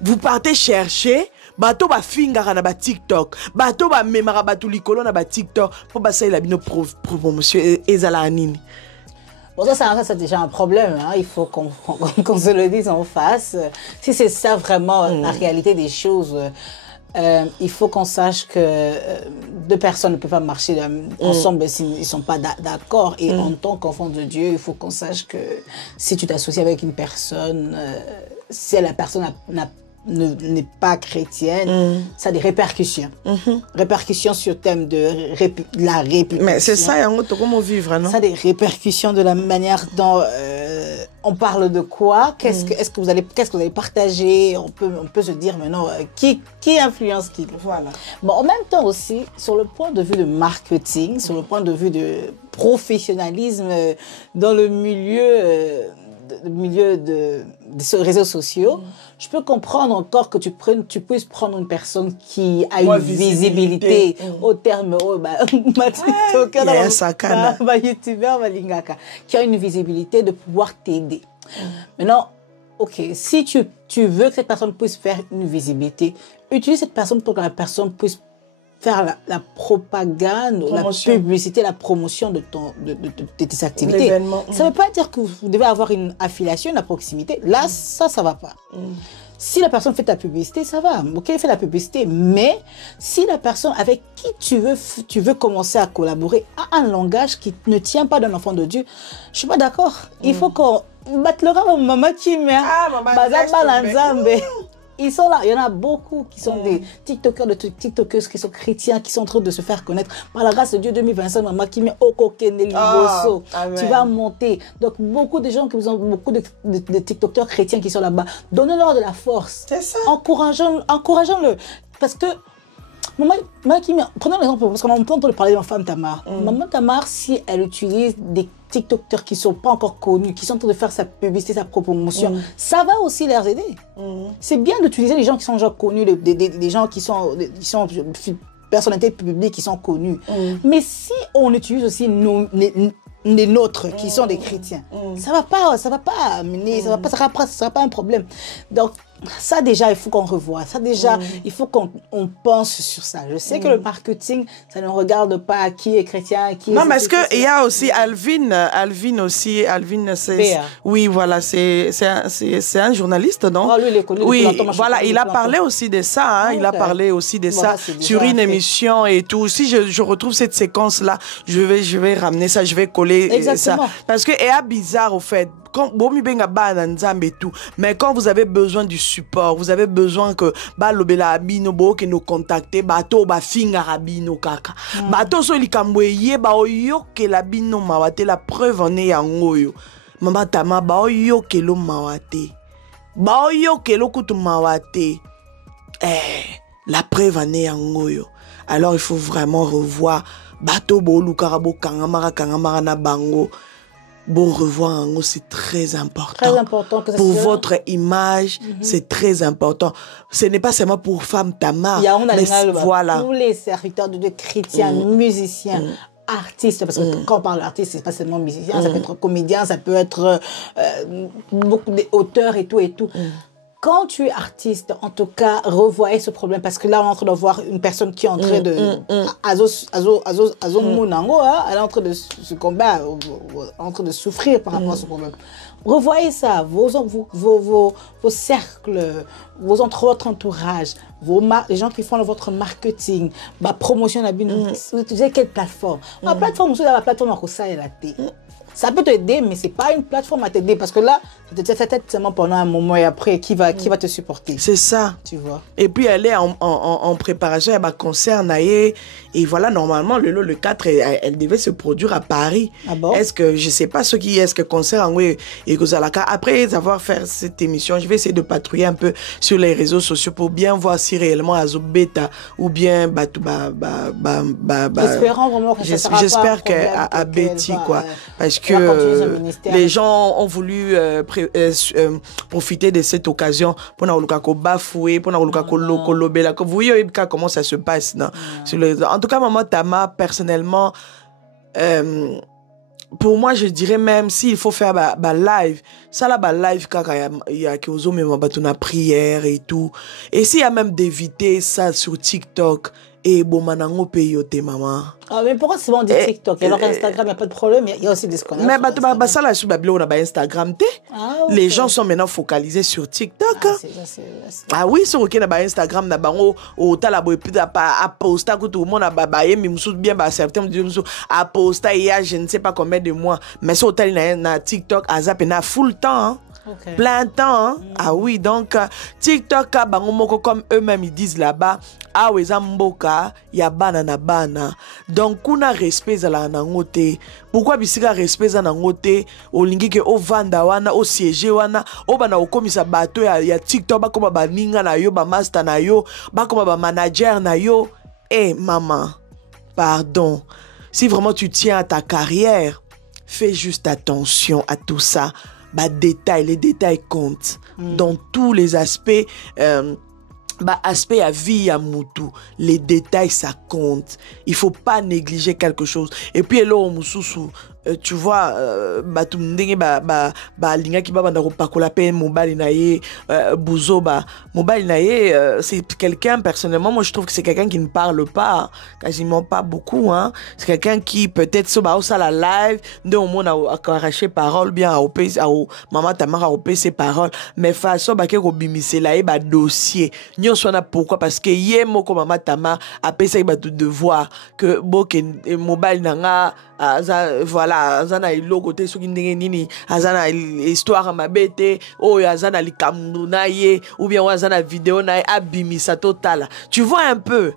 vous partez chercher bato ba fingara na ba TikTok, bato ba memara bato likolo na ba TikTok pour passer la bino promotion ezala nini. Bon, ça c'est déjà un problème, hein. Il faut qu'on se le dise en face. Si c'est ça vraiment la réalité des choses, il faut qu'on sache que deux personnes ne peuvent pas marcher ensemble s'ils ne sont pas d'accord. Et en tant qu'enfant de Dieu, il faut qu'on sache que si tu t'associes avec une personne, si la personne n'a n'est pas chrétienne, ça a des répercussions. Répercussions sur le thème de la réputation. Mais c'est ça, comment vivre, non? Ça a des répercussions de la manière dont on parle de quoi, qu'est-ce que vous allez partager, on peut se dire maintenant qui influence qui. Voilà. Bon, en même temps aussi, sur le point de vue de marketing, sur le point de vue de professionnalisme dans le milieu des réseaux sociaux, je peux comprendre encore que tu puisses prendre une personne qui a une visibilité au terme qui a une visibilité de pouvoir t'aider. Maintenant, ok, si tu veux que cette personne puisse faire une visibilité, utilise cette personne pour que la personne puisse faire la propagande, la publicité, la promotion de tes activités. Ça ne veut pas dire que vous devez avoir une affiliation, une proximité. Là, ça ne va pas. Si la personne fait ta publicité, ça va. Ok, fait la publicité. Mais si la personne avec qui tu veux commencer à collaborer a un langage qui ne tient pas d'un enfant de Dieu, je ne suis pas d'accord. Il faut qu'on batte le rang, maman qui mère. Ils sont là, il y en a beaucoup qui sont des TikTokers, TikTokeuses qui sont chrétiens, qui sont en train de se faire connaître. Par la grâce de Dieu, 2025, maman qui met au coquet, tu vas monter. Donc, beaucoup de gens qui ont beaucoup de TikTokers chrétiens qui sont là-bas, donnez-leur de la force. C'est ça. Encourageons-le. Parce que, prenons l'exemple, parce qu'on entend parler de ma femme Tamar. Maman Tamar, si elle utilise des TikTokers qui ne sont pas encore connus, qui sont en train de faire sa publicité, sa promotion, ça va aussi les aider. C'est bien d'utiliser les gens qui sont déjà connus, des gens qui sont personnalités publiques, qui sont connus. Mais si on utilise aussi les nôtres, qui sont des chrétiens, ça va pas amener, ça sera pas un problème. Donc, ça déjà, il faut qu'on revoie. Ça déjà, il faut qu'on pense sur ça. Je sais que le marketing, ça ne regarde pas qui est chrétien, qui est... Non, mais est-ce qu'il y a aussi Alvin aussi, c'est... Oui, voilà, c'est un journaliste, non? Oh, lui, il est connu. Oui, voilà, il a parlé aussi de ça, il a parlé aussi de ça sur une émission et tout. Si je retrouve cette séquence-là, je vais ramener ça, je vais coller ça. Parce que c'est bizarre, au fait. Mais quand vous avez besoin du support, vous avez besoin que que nous contacter, bato ba finga rabino kaka. Bato so likamboye ba oyoke la bino mawate, la preuve en est yangoyo. Mama tama ba oyoke lo mawate. Ba oyoke lo kutu mawate. La preuve en est yangoyo. Alors il faut vraiment revoir bato bo lukarabo kangamara na bango. Bon revoir, c'est très important. Très important que ça pour votre image, c'est très important. Ce n'est pas seulement pour femme Tamar. Mais voilà. Tous les serviteurs de chrétiens, musiciens, artistes, parce que quand on parle d'artiste, c'est pas seulement musicien, ça peut être comédien, ça peut être beaucoup d'auteurs et tout. Quand tu es artiste, en tout cas, revoyez ce problème parce que là, on est en train de voir une personne qui est en train de... elle est en train de se combattre, en train de souffrir par rapport à ce problème. Revoyez ça, vos cercles, votre entourage, les gens qui font votre marketing, ma promotion, vous utilisez quelle plateforme? La plateforme, c'est la plateforme ça est la télé. Ça peut t'aider, mais ce n'est pas une plateforme à t'aider parce que là, tu te tête seulement pendant un moment et après, qui va te supporter? C'est ça. Tu vois. Et puis, elle est en préparation, elle va concert, et voilà, normalement, le 4, elle devait se produire à Paris. Ah bon? Est-ce que, je ne sais pas est-ce que concert, et après avoir fait cette émission, je vais essayer de patrouiller un peu sur les réseaux sociaux pour bien voir si réellement Azobeta ou bien espérons vraiment que j'espère qu'à Betty, quoi. Parce que les gens ont voulu profiter de cette occasion pour nous bafouer, pour nous lober. Vous voyez comment ça se passe. Non? En tout cas, maman Tama, personnellement, pour moi, je dirais même s'il faut faire live, ça là, live, il y a qui osent même une prière et tout. Et s'il y a même d'éviter ça sur TikTok, et bon, manango payoté, maman. Ah, mais pourquoi c'est bon de TikTok? Alors Instagram, il n'y a pas de problème, il y a aussi des scandales. Mais ça là, sur Instagram, les gens sont maintenant focalisés sur TikTok. Ah oui, sur Instagram, au talabo, à poster, tout le monde a bien, certains à poster, il y a je ne sais pas combien de mois. Mais sur TikTok, à zap, full temps. Okay. Plein temps, hein? Ah oui, donc TikTok, comme eux-mêmes ils disent là-bas, ah oui, Zamboka, ya banana bana. Donc, on a respect à la nangote. Pourquoi bisika respect à nangote? Au lingi ke au vanda wana, au siège wana, au bana au komisa bato ya TikTok, ba koma ba ninga na yo, ba master na yo, ba koma ba manager na yo. Eh, maman, pardon. Si vraiment tu tiens à ta carrière, fais juste attention à tout ça. Bah, les détails comptent dans tous les aspects. Aspect à vie à Moutou, les détails ça compte. Il faut pas négliger quelque chose. Et puis là tu vois linga ki baba ndako pakola pe mobile naie buzo mobile naie c'est quelqu'un personnellement moi je trouve que c'est quelqu'un qui ne parle pas quasiment pas beaucoup hein. C'est quelqu'un qui peut-être ça la live de au monde a arraché parole bien à maman Tamara a ses paroles mais façon ba ke ko bimise la e ba dossier nyon sona pourquoi parce que yé moko maman Tamara a payé ba tout devoir que boke mobile nanga voilà azana iloko te soki ndenge nini azana histoire mabete oyo azana likamdu na ye ou bien azana vidéo na ye abimisa totala tu vois un peu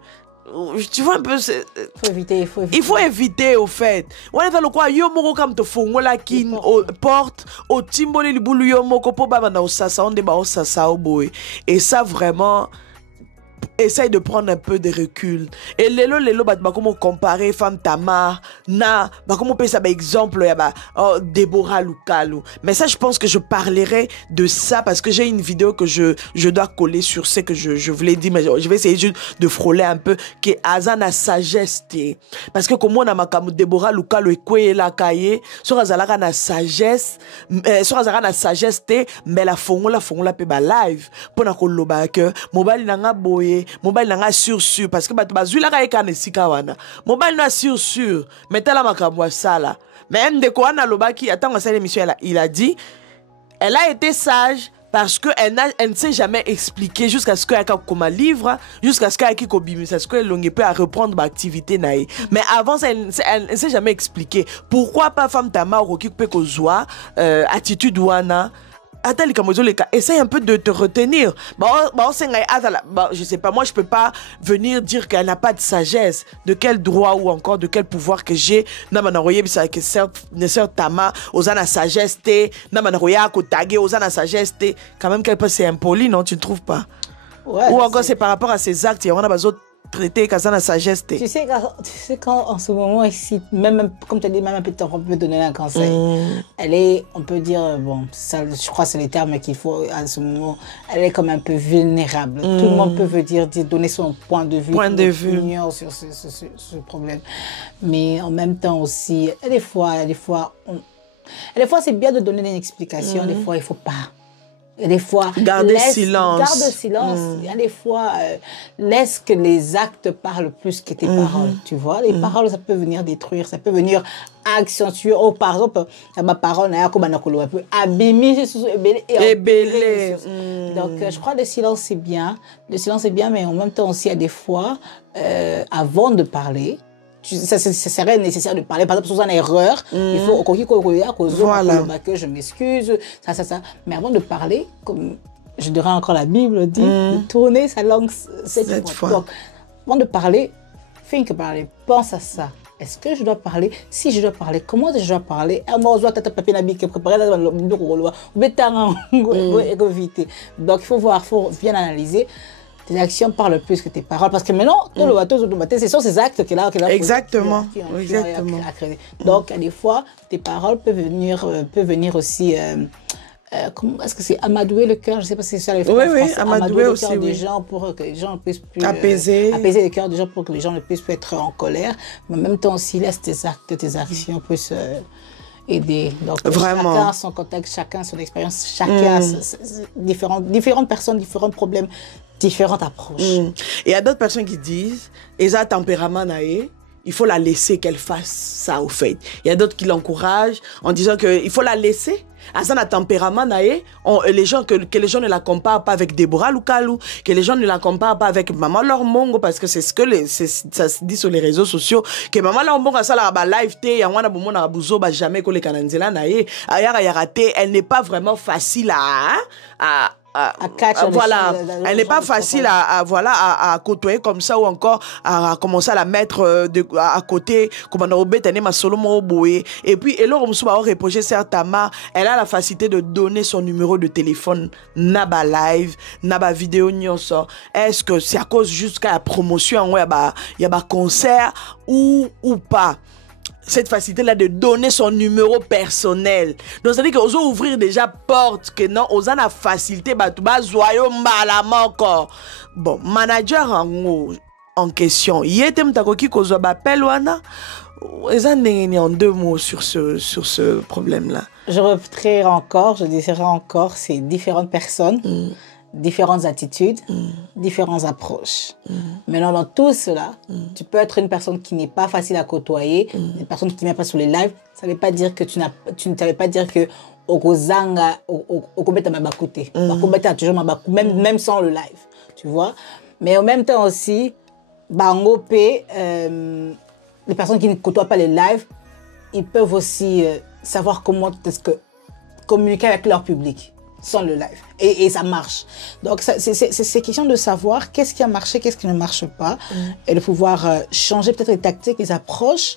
il faut éviter au fait on est le quoi yo moko kam to fongola kin porte au timboli libulu yo moko po baba na osasa onde ba osasa oboy et ça vraiment essaye de prendre un peu de recul. Et lelo bah comment comparer femme Tamar na bah comment payer ça par exemple Déborah Lukalu. Mais ça je pense que je parlerai de ça parce que j'ai une vidéo que je dois coller sur ce que je voulais dire mais je vais essayer juste de frôler un peu que azana sagesse parce que comme on a makamu Déborah Lukalu ekwe la kaye sur azalaka na sagesse sur azalaka na sagesse mais la fongola pe ba live pour na koloba que mobile nanga boye mobile nanga sûr parce que bazula ka ekane sika wana mobile na sûr mais tala makamwa sala mais ndeko wana lobaki attends cette émission il a dit elle a été sage parce que elle ne s'est jamais expliqué jusqu'à ce qu'elle comme un livre jusqu'à ce qu'elle kobimi parce que l'on peut reprendre l'activité naïe mais avant ça elle ne s'est jamais expliqué pourquoi pas femme Tamar qui peut kozwa attitude wana. Attends, essaye un peu de te retenir. Je sais pas, moi je peux pas venir dire qu'elle n'a pas de sagesse. De quel droit ou encore de quel pouvoir que j'ai. Que certes Tama, osana sagesse, namanaroya kotage, osana sagesse. Quand même quelque part c'est impoli, non? Tu ne trouves pas? Ouais, ou encore c'est par rapport à ses actes, il y a besoin traité qu'à la sagesse. Tu sais quand en ce moment ici, même comme tu as dit, même un peu de temps, on peut donner un conseil. Elle est, on peut dire, bon, ça, je crois que c'est les termes qu'il faut à ce moment, elle est comme un peu vulnérable. Tout le monde peut dire, donner son point de vue sur ce problème. Mais en même temps aussi, des fois c'est bien de donner une explication, des fois il ne faut pas. Et des fois, garde silence. Il y a des fois, laisse que les actes parlent plus que tes paroles, tu vois. Les paroles, ça peut venir détruire, ça peut venir accentuer. Oh, par exemple, ma parole, peut abîmer et béler. Donc, je crois que le silence, c'est bien. Le silence, c'est bien, mais en même temps aussi, il y a des fois, avant de parler, ça serait nécessaire de parler. Par exemple, sur une erreur, il faut que je m'excuse, ça. Mais avant de parler, comme je dirais encore la Bible dit, de tourner sa langue cette fois. Donc, avant de parler, fais que parler, pense à ça. Est-ce que je dois parler? Si je dois parler, comment je dois parler? Donc, il faut voir, il faut bien analyser. Tes actions parlent plus que tes paroles. Parce que maintenant, ce sont ces actes qu'il a exactement. Créé. Donc, des fois, tes paroles peuvent venir aussi... comment est-ce que c'est amadouer le cœur? Je ne sais pas si c'est ça les français. Oui, amadouer aussi, le cœur des gens pour que les gens ne puissent plus... apaiser le cœur des gens pour que les gens ne puissent plus être en colère. Mais en même temps aussi, laisse tes actes, tes actions puissent... aider. Donc, vraiment. Chacun son contexte, chacun son expérience, chacun différentes personnes, différents problèmes, différentes approches. Et il y a d'autres personnes qui disent, ils ont un tempérament naïe, il faut la laisser qu'elle fasse ça, au fait. Il y a d'autres qui l'encouragent en disant qu'il faut la laisser. À ça, le tempérament, que les gens ne la comparent pas avec Deborah Lukalu, que les gens ne la comparent pas avec Maman Lormongo, parce que c'est ce que ça se dit sur les réseaux sociaux, que Maman Lormongo, ça la live, jamais que les Kananzela, elle n'est pas vraiment facile voilà, elle n'est pas facile à côtoyer comme ça ou encore à commencer à la mettre à côté comme on a et puis elle a reproché certainement elle a la facilité de donner son numéro de téléphone naba live naba vidéo nyonso. Est-ce que c'est à cause jusqu'à la promotion il y a concert ou pas? Cette facilité-là de donner son numéro personnel. Donc, c'est-à-dire qu'ils ont ouvrir déjà porte, que non, ils ont la facilité, encore. Bon, manager en question, il y a en 2 mots sur ce problème-là. Je dirais encore, c'est différentes personnes. Différentes attitudes, différentes approches. Maintenant, dans tout cela, tu peux être une personne qui n'est pas facile à côtoyer, une personne qui ne vient pas sur les lives. Ça ne veut pas dire que tu ne savais pas dire que Okozanga, Okobeta m'a bakouté. Okobeta toujours m'a bakouté, même sans le live. Tu vois? Mais en même temps aussi, Bango P, les personnes qui ne côtoient pas les lives, ils peuvent aussi savoir comment communiquer avec leur public. Sans le live. Et ça marche. Donc, c'est question de savoir qu'est-ce qui a marché, qu'est-ce qui ne marche pas, et de pouvoir changer peut-être les tactiques, les approches.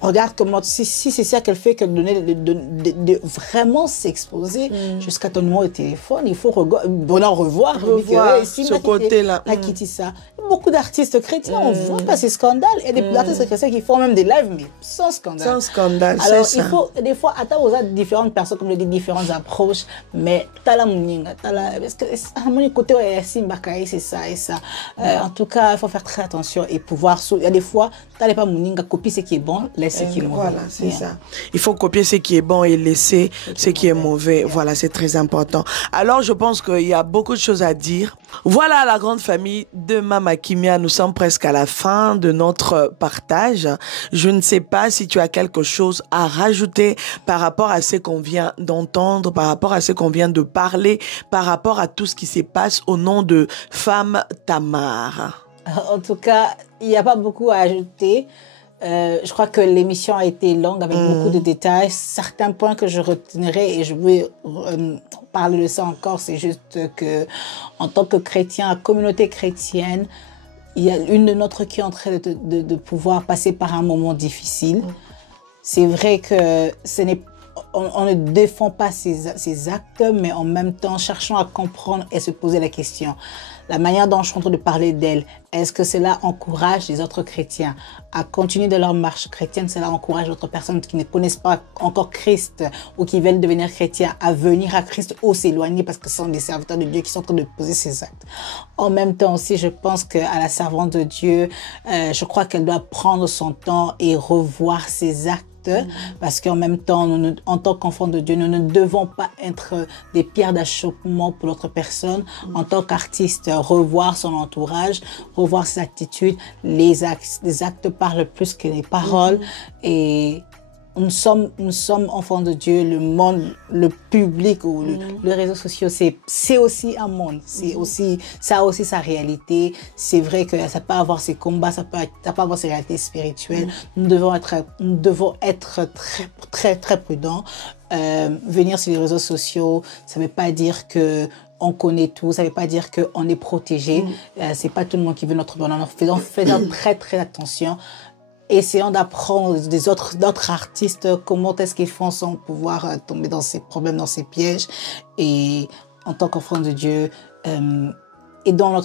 Regarde comment, si c'est ça qu'elle fait, qu'elle de vraiment s'exposer jusqu'à ton numéro de téléphone, il faut revoir ce côté-là. Ça. Beaucoup d'artistes chrétiens, on voit pas ces scandales. Et des artistes chrétiens qui font même des lives, mais sans scandale. Sans scandale, alors, il faut, des fois, attends, différentes personnes, comme je dis, différentes approches, mais t'as la mouninga, parce que mon côté, c'est ça et ça. En tout cas, il faut faire très attention et pouvoir, il y a des fois, t'as pas mouninga, copie ce qui est bon, laisser ce qui est mauvais. Voilà, c'est ça. Il faut copier ce qui est bon et laisser ce qui est mauvais. Voilà, c'est très important. Alors, je pense qu'il y a beaucoup de choses à dire. Voilà la grande famille de Mama Kimia. Nous sommes presque à la fin de notre partage. Je ne sais pas si tu as quelque chose à rajouter par rapport à ce qu'on vient d'entendre, par rapport à ce qu'on vient de parler, par rapport à tout ce qui se passe au nom de Femme Tamar. En tout cas, il n'y a pas beaucoup à ajouter. Je crois que l'émission a été longue avec beaucoup de détails. Certains points que je retiendrai et je vais parler de ça encore, c'est juste que en tant que chrétien, communauté chrétienne, il y a une de notre qui est en train de pouvoir passer par un moment difficile. C'est vrai que on ne défend pas ces actes, mais en même temps, cherchons à comprendre et se poser la question. La manière dont je suis en train de parler d'elle, est-ce que cela encourage les autres chrétiens à continuer de leur marche chrétienne? Cela encourage d'autres personnes qui ne connaissent pas encore Christ ou qui veulent devenir chrétiens à venir à Christ ou s'éloigner parce que ce sont des serviteurs de Dieu qui sont en train de poser ces actes. En même temps aussi, je pense qu'à la servante de Dieu, je crois qu'elle doit prendre son temps et revoir ses actes. Parce qu'en même temps, en tant qu'enfants de Dieu, nous ne devons pas être des pierres d'achoppement pour l'autre personne. En tant qu'artiste, revoir son entourage, revoir ses attitudes. Les actes parlent plus que les paroles. Et nous sommes enfants de Dieu. Le monde, le public ou les réseaux sociaux, c'est aussi un monde. Ça a aussi sa réalité. C'est vrai que ça peut avoir ses combats, ça peut avoir ses réalités spirituelles. Nous devons être très, très, très prudents. Venir sur les réseaux sociaux, ça ne veut pas dire que on connaît tout, ça ne veut pas dire qu'on est protégé. C'est pas tout le monde qui veut notre bonheur. Faisons très, très attention. Essayons d'apprendre d'autres artistes comment est-ce qu'ils font sans pouvoir tomber dans ces problèmes, dans ces pièges. Et en tant qu'enfant de Dieu, aidons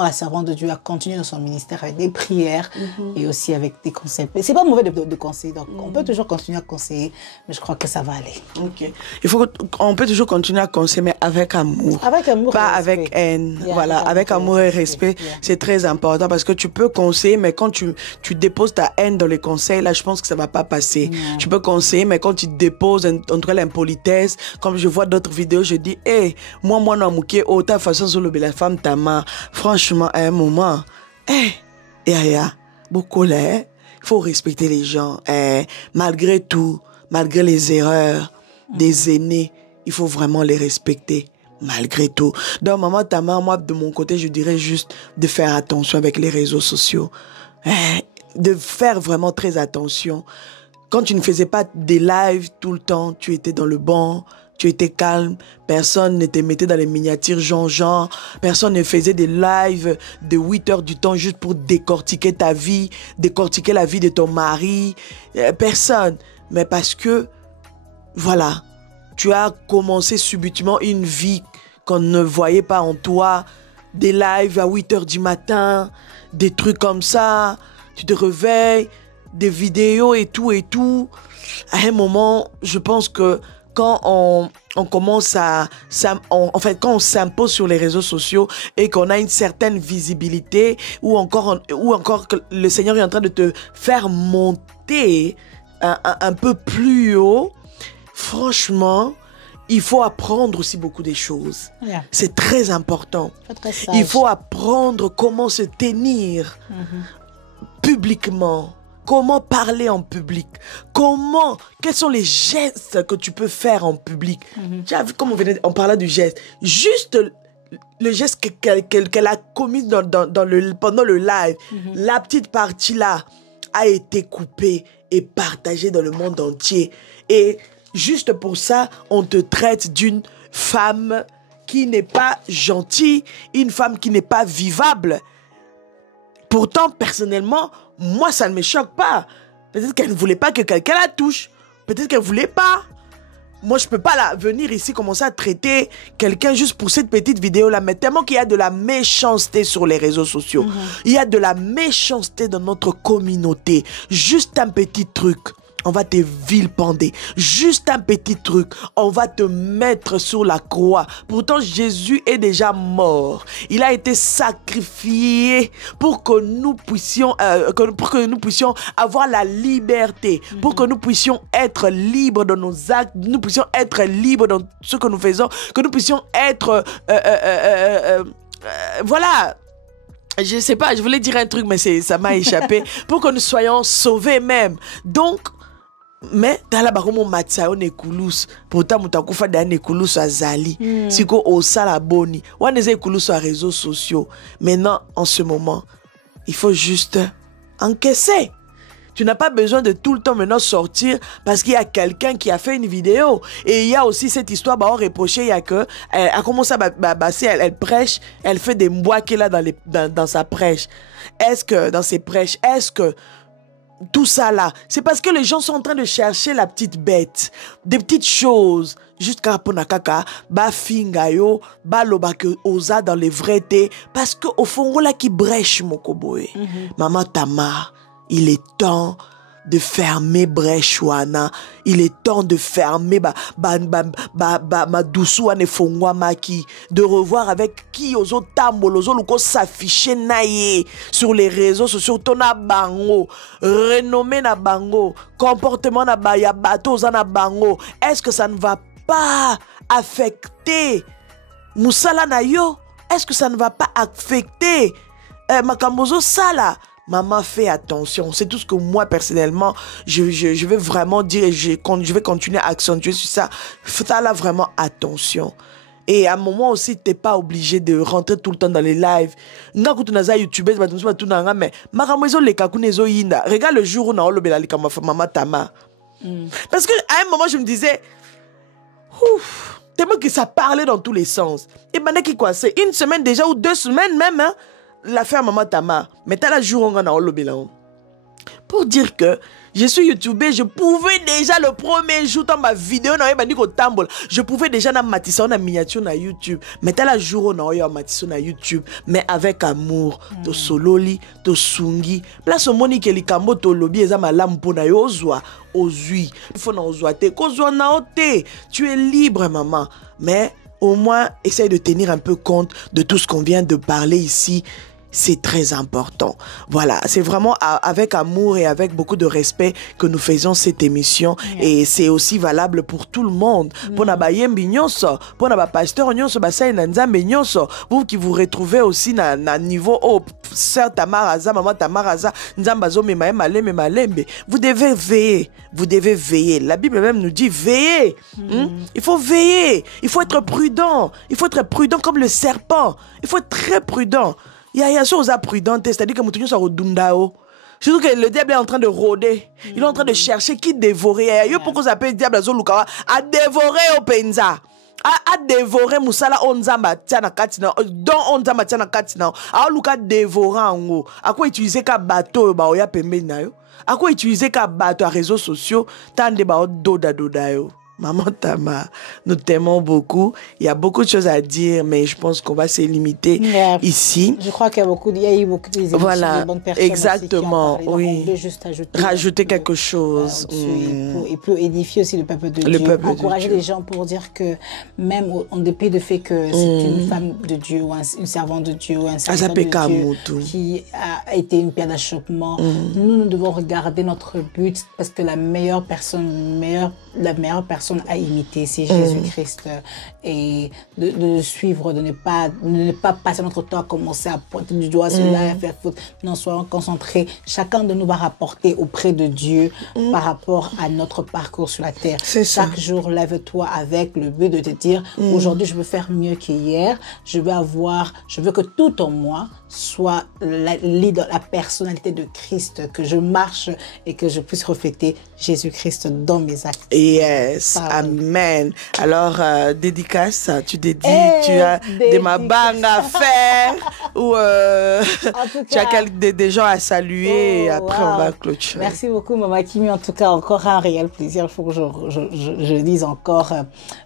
la servante de Dieu à continuer dans son ministère avec des prières et aussi avec des conseils. C'est pas mauvais de conseiller, donc on peut toujours continuer à conseiller, mais je crois que ça va aller. Ok. On peut toujours continuer à conseiller, mais avec amour. Avec amour. Pas avec haine. Voilà, avec amour et respect. C'est très important parce que tu peux conseiller, mais quand tu déposes ta haine dans les conseils, là, je pense que ça va pas passer. Tu peux conseiller, mais quand tu déposes entre l'impolitesse, comme je vois d'autres vidéos, je dis, moi, non, mouké, ta façon sur la femme, ta franchement, à un moment, Yaya, beaucoup là, Il faut respecter les gens. Malgré tout, malgré les erreurs des aînés, il faut vraiment les respecter. Malgré tout. Donc, maman Tama, moi, de mon côté, je dirais juste de faire attention avec les réseaux sociaux. De faire vraiment très attention. Quand tu ne faisais pas des lives tout le temps, tu étais dans le banc, tu étais calme, personne ne te mettait dans les miniatures genre, personne ne faisait des lives de 8 heures du temps juste pour décortiquer ta vie, décortiquer la vie de ton mari, personne. Mais parce que, voilà, tu as commencé subitement une vie qu'on ne voyait pas en toi, des lives à 8 heures du matin, des trucs comme ça, tu te réveilles, des vidéos et tout. À un moment, je pense que quand on commence quand on s'impose sur les réseaux sociaux et qu'on a une certaine visibilité ou encore que le Seigneur est en train de te faire monter un peu plus haut, franchement, il faut apprendre aussi beaucoup de choses. Yeah. C'est très important. Il faut apprendre comment se tenir publiquement. Comment parler en public? Quels sont les gestes que tu peux faire en public? Tu as vu comme on parlait du geste. Juste le geste qu'elle a commis pendant le live. La petite partie là a été coupée et partagée dans le monde entier. Et juste pour ça, on te traite d'une femme qui n'est pas gentille, une femme qui n'est pas vivable. Pourtant, personnellement, moi, ça ne me choque pas. Peut-être qu'elle ne voulait pas que quelqu'un la touche. Peut-être qu'elle ne voulait pas. Moi, je ne peux pas venir ici commencer à traiter quelqu'un juste pour cette petite vidéo-là. Mais tellement qu'il y a de la méchanceté sur les réseaux sociaux. Il y a de la méchanceté dans notre communauté. Juste un petit truc. On va te vilipender. Juste un petit truc. On va te mettre sur la croix. Pourtant, Jésus est déjà mort. Il a été sacrifié pour que nous puissions, avoir la liberté. Pour que nous puissions être libres dans nos actes. Nous puissions être libres dans ce que nous faisons. Que nous puissions être... voilà. Je sais pas, je voulais dire un truc, mais ça m'a échappé. Pour que nous soyons sauvés même. Donc... Mais dans la baromo matsayo ne kulus pourtant mutakufa da ne kulus azali siko osala boni waneze kulus à réseaux sociaux. Maintenant en ce moment il faut juste encaisser. Tu n'as pas besoin de tout le temps maintenant sortir parce qu'il y a quelqu'un qui a fait une vidéo. Et il y a aussi cette histoire, on reprochait, il y a que, elle a commencé à elle prêche, elle fait des mboiques là dans sa prêche. Est-ce que tout ça là, c'est parce que les gens sont en train de chercher la petite bête, des petites choses, jusqu'à ponakaka, ba fingayo, ba lobake oza dans les vrais parce que au fond là qui brèche mokoboé. Maman Tama, il est temps de fermer Brèchouana. Il est temps de fermer ma doucouane fongwa maki. De revoir avec qui ozo tambolo, ozo luko s'afficher naie sur les réseaux sociaux. Tona bango, renommé na bango, comportement na baya bato na bango. Est-ce que ça ne va pas affecter Moussala na yo? Est-ce que ça ne va pas affecter Makambozo Sala? Maman, fais attention. C'est tout ce que moi, personnellement, je vais vraiment dire et je vais continuer à accentuer sur ça. Fais là vraiment attention. Et à un moment aussi, tu n'es pas obligé de rentrer tout le temps dans les lives. Regarde le jour où on a Maman Tama. Parce qu'à un moment, je me disais, tellement que ça parlait dans tous les sens. Et maintenant, c'est une semaine déjà ou 2 semaines même, hein? L'affaire Maman Tama, mais t'as la jour on a en pour dire que je suis youtubeur, je pouvais déjà le premier jour dans ma vidéo je pouvais déjà na matissa na miniature na YouTube, mais t'as la jour on a matissa na YouTube, mais avec amour, to sololi, to sungi, place au moni ke likambo to lobby eza malamu pona yo ozwa ozui, il faut na ozwa te, kozwa na ote, tu es libre maman, mais au moins essaye de tenir un peu compte de tout ce qu'on vient de parler ici. c'est très important. Voilà, c'est vraiment avec amour et avec beaucoup de respect que nous faisons cette émission. Et c'est aussi valable pour tout le monde. Pour na bayembi nyonso, pour na pasteur nyonso, basai na nzambe nyonso. Vous qui vous retrouvez aussi na niveau sœur Tamaraza, maman Tamaraza, nzambazo malembe. Vous devez veiller. Vous devez veiller. La Bible même nous dit veiller. Il faut veiller. Il faut être prudent. Il faut être prudent comme le serpent. Il faut être très prudent. Il y a chose à prudent, c'est-à-dire que Moutounio soit redundao. Surtout que le diable est en train de rôder. Il est en train de chercher qui dévorer. Il y a pourquoi ça s'appelle diable à dévorer au penza. A dévorer Moussala onzamba tiana katina. Don onzamba tiana katina. A luka dévorer en haut. À quoi utiliser ka bateau ba oya pembe na yo? À quoi utiliser ka bateau à réseaux sociaux? Tande ba doda yo. Maman Tama, nous t'aimons beaucoup. Il y a beaucoup de choses à dire, mais je pense qu'on va se limiter ici. Je crois qu'il y a eu beaucoup de bonnes personnes. Exactement, aussi qui ont parlé. Donc, on veut juste rajouter quelque chose. Et pour édifier aussi le peuple de Dieu. Encourager les gens pour dire que même en dépit du fait que c'est une femme de Dieu ou une servante de Dieu ou un serviteur de Dieu qui a été une pierre d'achoppement, nous devons regarder notre but parce que la meilleure personne à imiter, c'est Jésus-Christ. Et de suivre, de ne pas passer notre temps à commencer à pointer du doigt cela, à faire faute. Non, soyons concentrés. Chacun de nous va rapporter auprès de Dieu par rapport à notre parcours sur la terre. Chaque jour, lève-toi avec le but de te dire, aujourd'hui, je veux faire mieux qu'hier. Je veux que tout en moi soit la personnalité de Christ, que je marche et que je puisse refléter Jésus-Christ dans mes actes. Yes, amen. Alors, dédicace, tu dédies, tu as des mabangs à faire ou tu as des gens à saluer et après on va clôturer. Merci beaucoup, Maman Kimi. En tout cas, encore un réel plaisir. Il faut que je dise encore,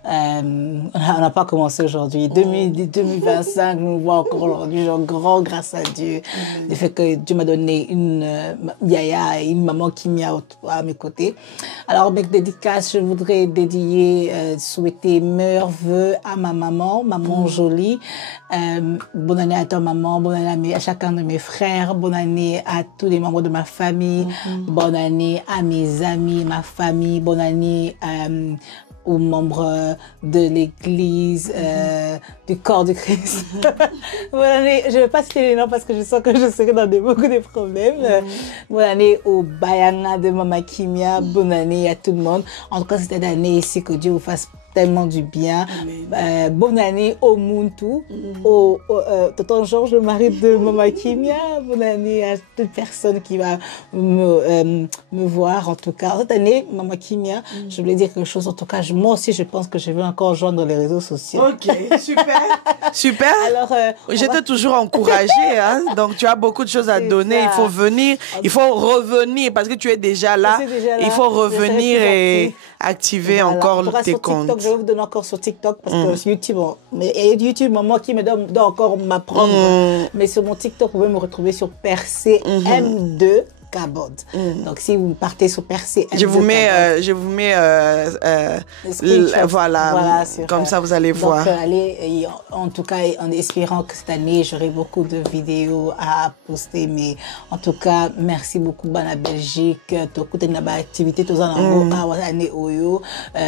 on n'a pas commencé aujourd'hui. 2025, nous voit encore aujourd'hui, grand grâce à Dieu. Le fait que Dieu m'a donné une yaya et une maman Kimi à mes côtés. Alors, avec dédicace, je voudrais souhaiter meilleurs vœux à ma maman jolie. Bonne année à ta maman, bonne année à chacun de mes frères, bonne année à tous les membres de ma famille, bonne année à mes amis, ma famille, bonne année aux membres de l'église, du corps de Christ. Bonne année, je ne vais pas citer les noms parce que je sens que je serai dans beaucoup de problèmes. Bonne année au Bayana de Mama Kimia, bonne année à tout le monde. En tout cas, cette année ici, que Dieu vous fasse tellement du bien. Bonne année au Muntu, au tonton Georges, le mari de Mama Kimia. Bonne année à toute personne qui va me voir. En tout cas, cette année, Mama Kimia, je voulais dire quelque chose. En tout cas, moi aussi, je pense que je vais encore joindre les réseaux sociaux. Ok, super. Super. Alors, j'étais toujours encouragée. Hein? Donc, tu as beaucoup de choses à donner. Il faut venir, il faut revenir parce que tu es déjà là. Il faut revenir et activer encore tes comptes. Je vais vous donner encore sur TikTok parce que sur YouTube, maman qui me doit encore m'apprendre. Mais sur mon TikTok, vous pouvez me retrouver sur Percé M2 Kabod. Donc si vous partez sur Percé M2 je vous mets voilà comme ça vous allez voir. Allez, en tout cas, en espérant que cette année j'aurai beaucoup de vidéos à poster, mais en tout cas merci beaucoup à la Belgique, activité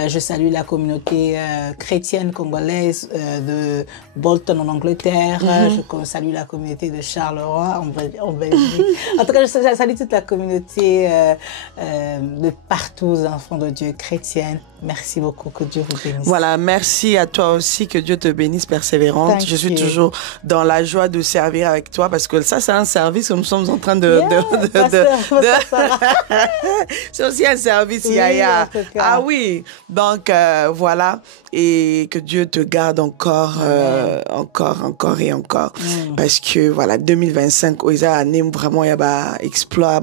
je salue la communauté chrétienne congolaise de Bolton en Angleterre, je salue la communauté de Charleroi en Belgique. En tout cas, je salue toute la communauté de partout, enfants de Dieu chrétienne. Merci beaucoup, que Dieu vous bénisse. Voilà, merci à toi aussi, que Dieu te bénisse, persévérante. Je suis toujours dans la joie de servir avec toi parce que ça, c'est un service que nous sommes en train de c'est aussi un service, Yaya. Ah oui, donc voilà, et que Dieu te garde encore, encore et encore. Parce que voilà, 2025, Oisa année vraiment, il y a exploit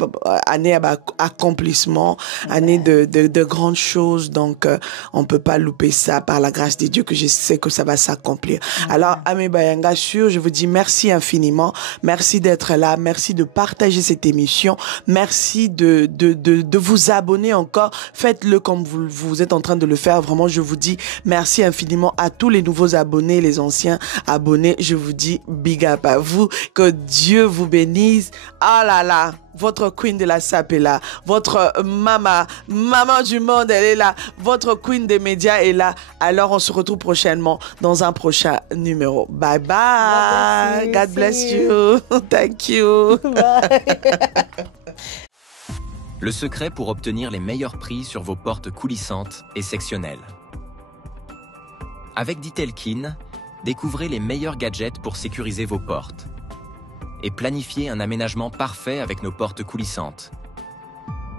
année d'accomplissement, année de grandes choses. Donc, on peut pas louper ça par la grâce de Dieu, que je sais que ça va s'accomplir. Alors, Aimé Bayanga, je vous dis merci infiniment. Merci d'être là. Merci de partager cette émission. Merci de vous abonner encore. Faites-le comme vous êtes en train de le faire. Vraiment, je vous dis merci infiniment à tous les nouveaux abonnés, les anciens abonnés. Je vous dis big up à vous. Que Dieu vous bénisse. Ah là là, votre queen de la SAP est là. Votre maman du monde, elle est là. Votre queen des médias est là. Alors, on se retrouve prochainement dans un prochain numéro. Bye bye. God bless you. Thank you. Bye. Le secret pour obtenir les meilleurs prix sur vos portes coulissantes et sectionnelles. Avec Ditelkin, découvrez les meilleurs gadgets pour sécuriser vos portes et planifiez un aménagement parfait avec nos portes coulissantes.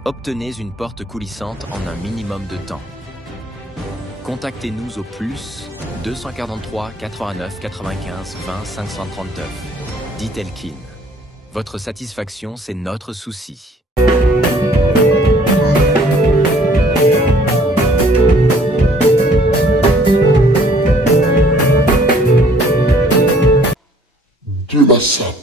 Obtenez une porte coulissante en un minimum de temps. Contactez-nous au plus 243 89 95 20 539. Ditelkin. Votre satisfaction, c'est notre souci. De la SAP.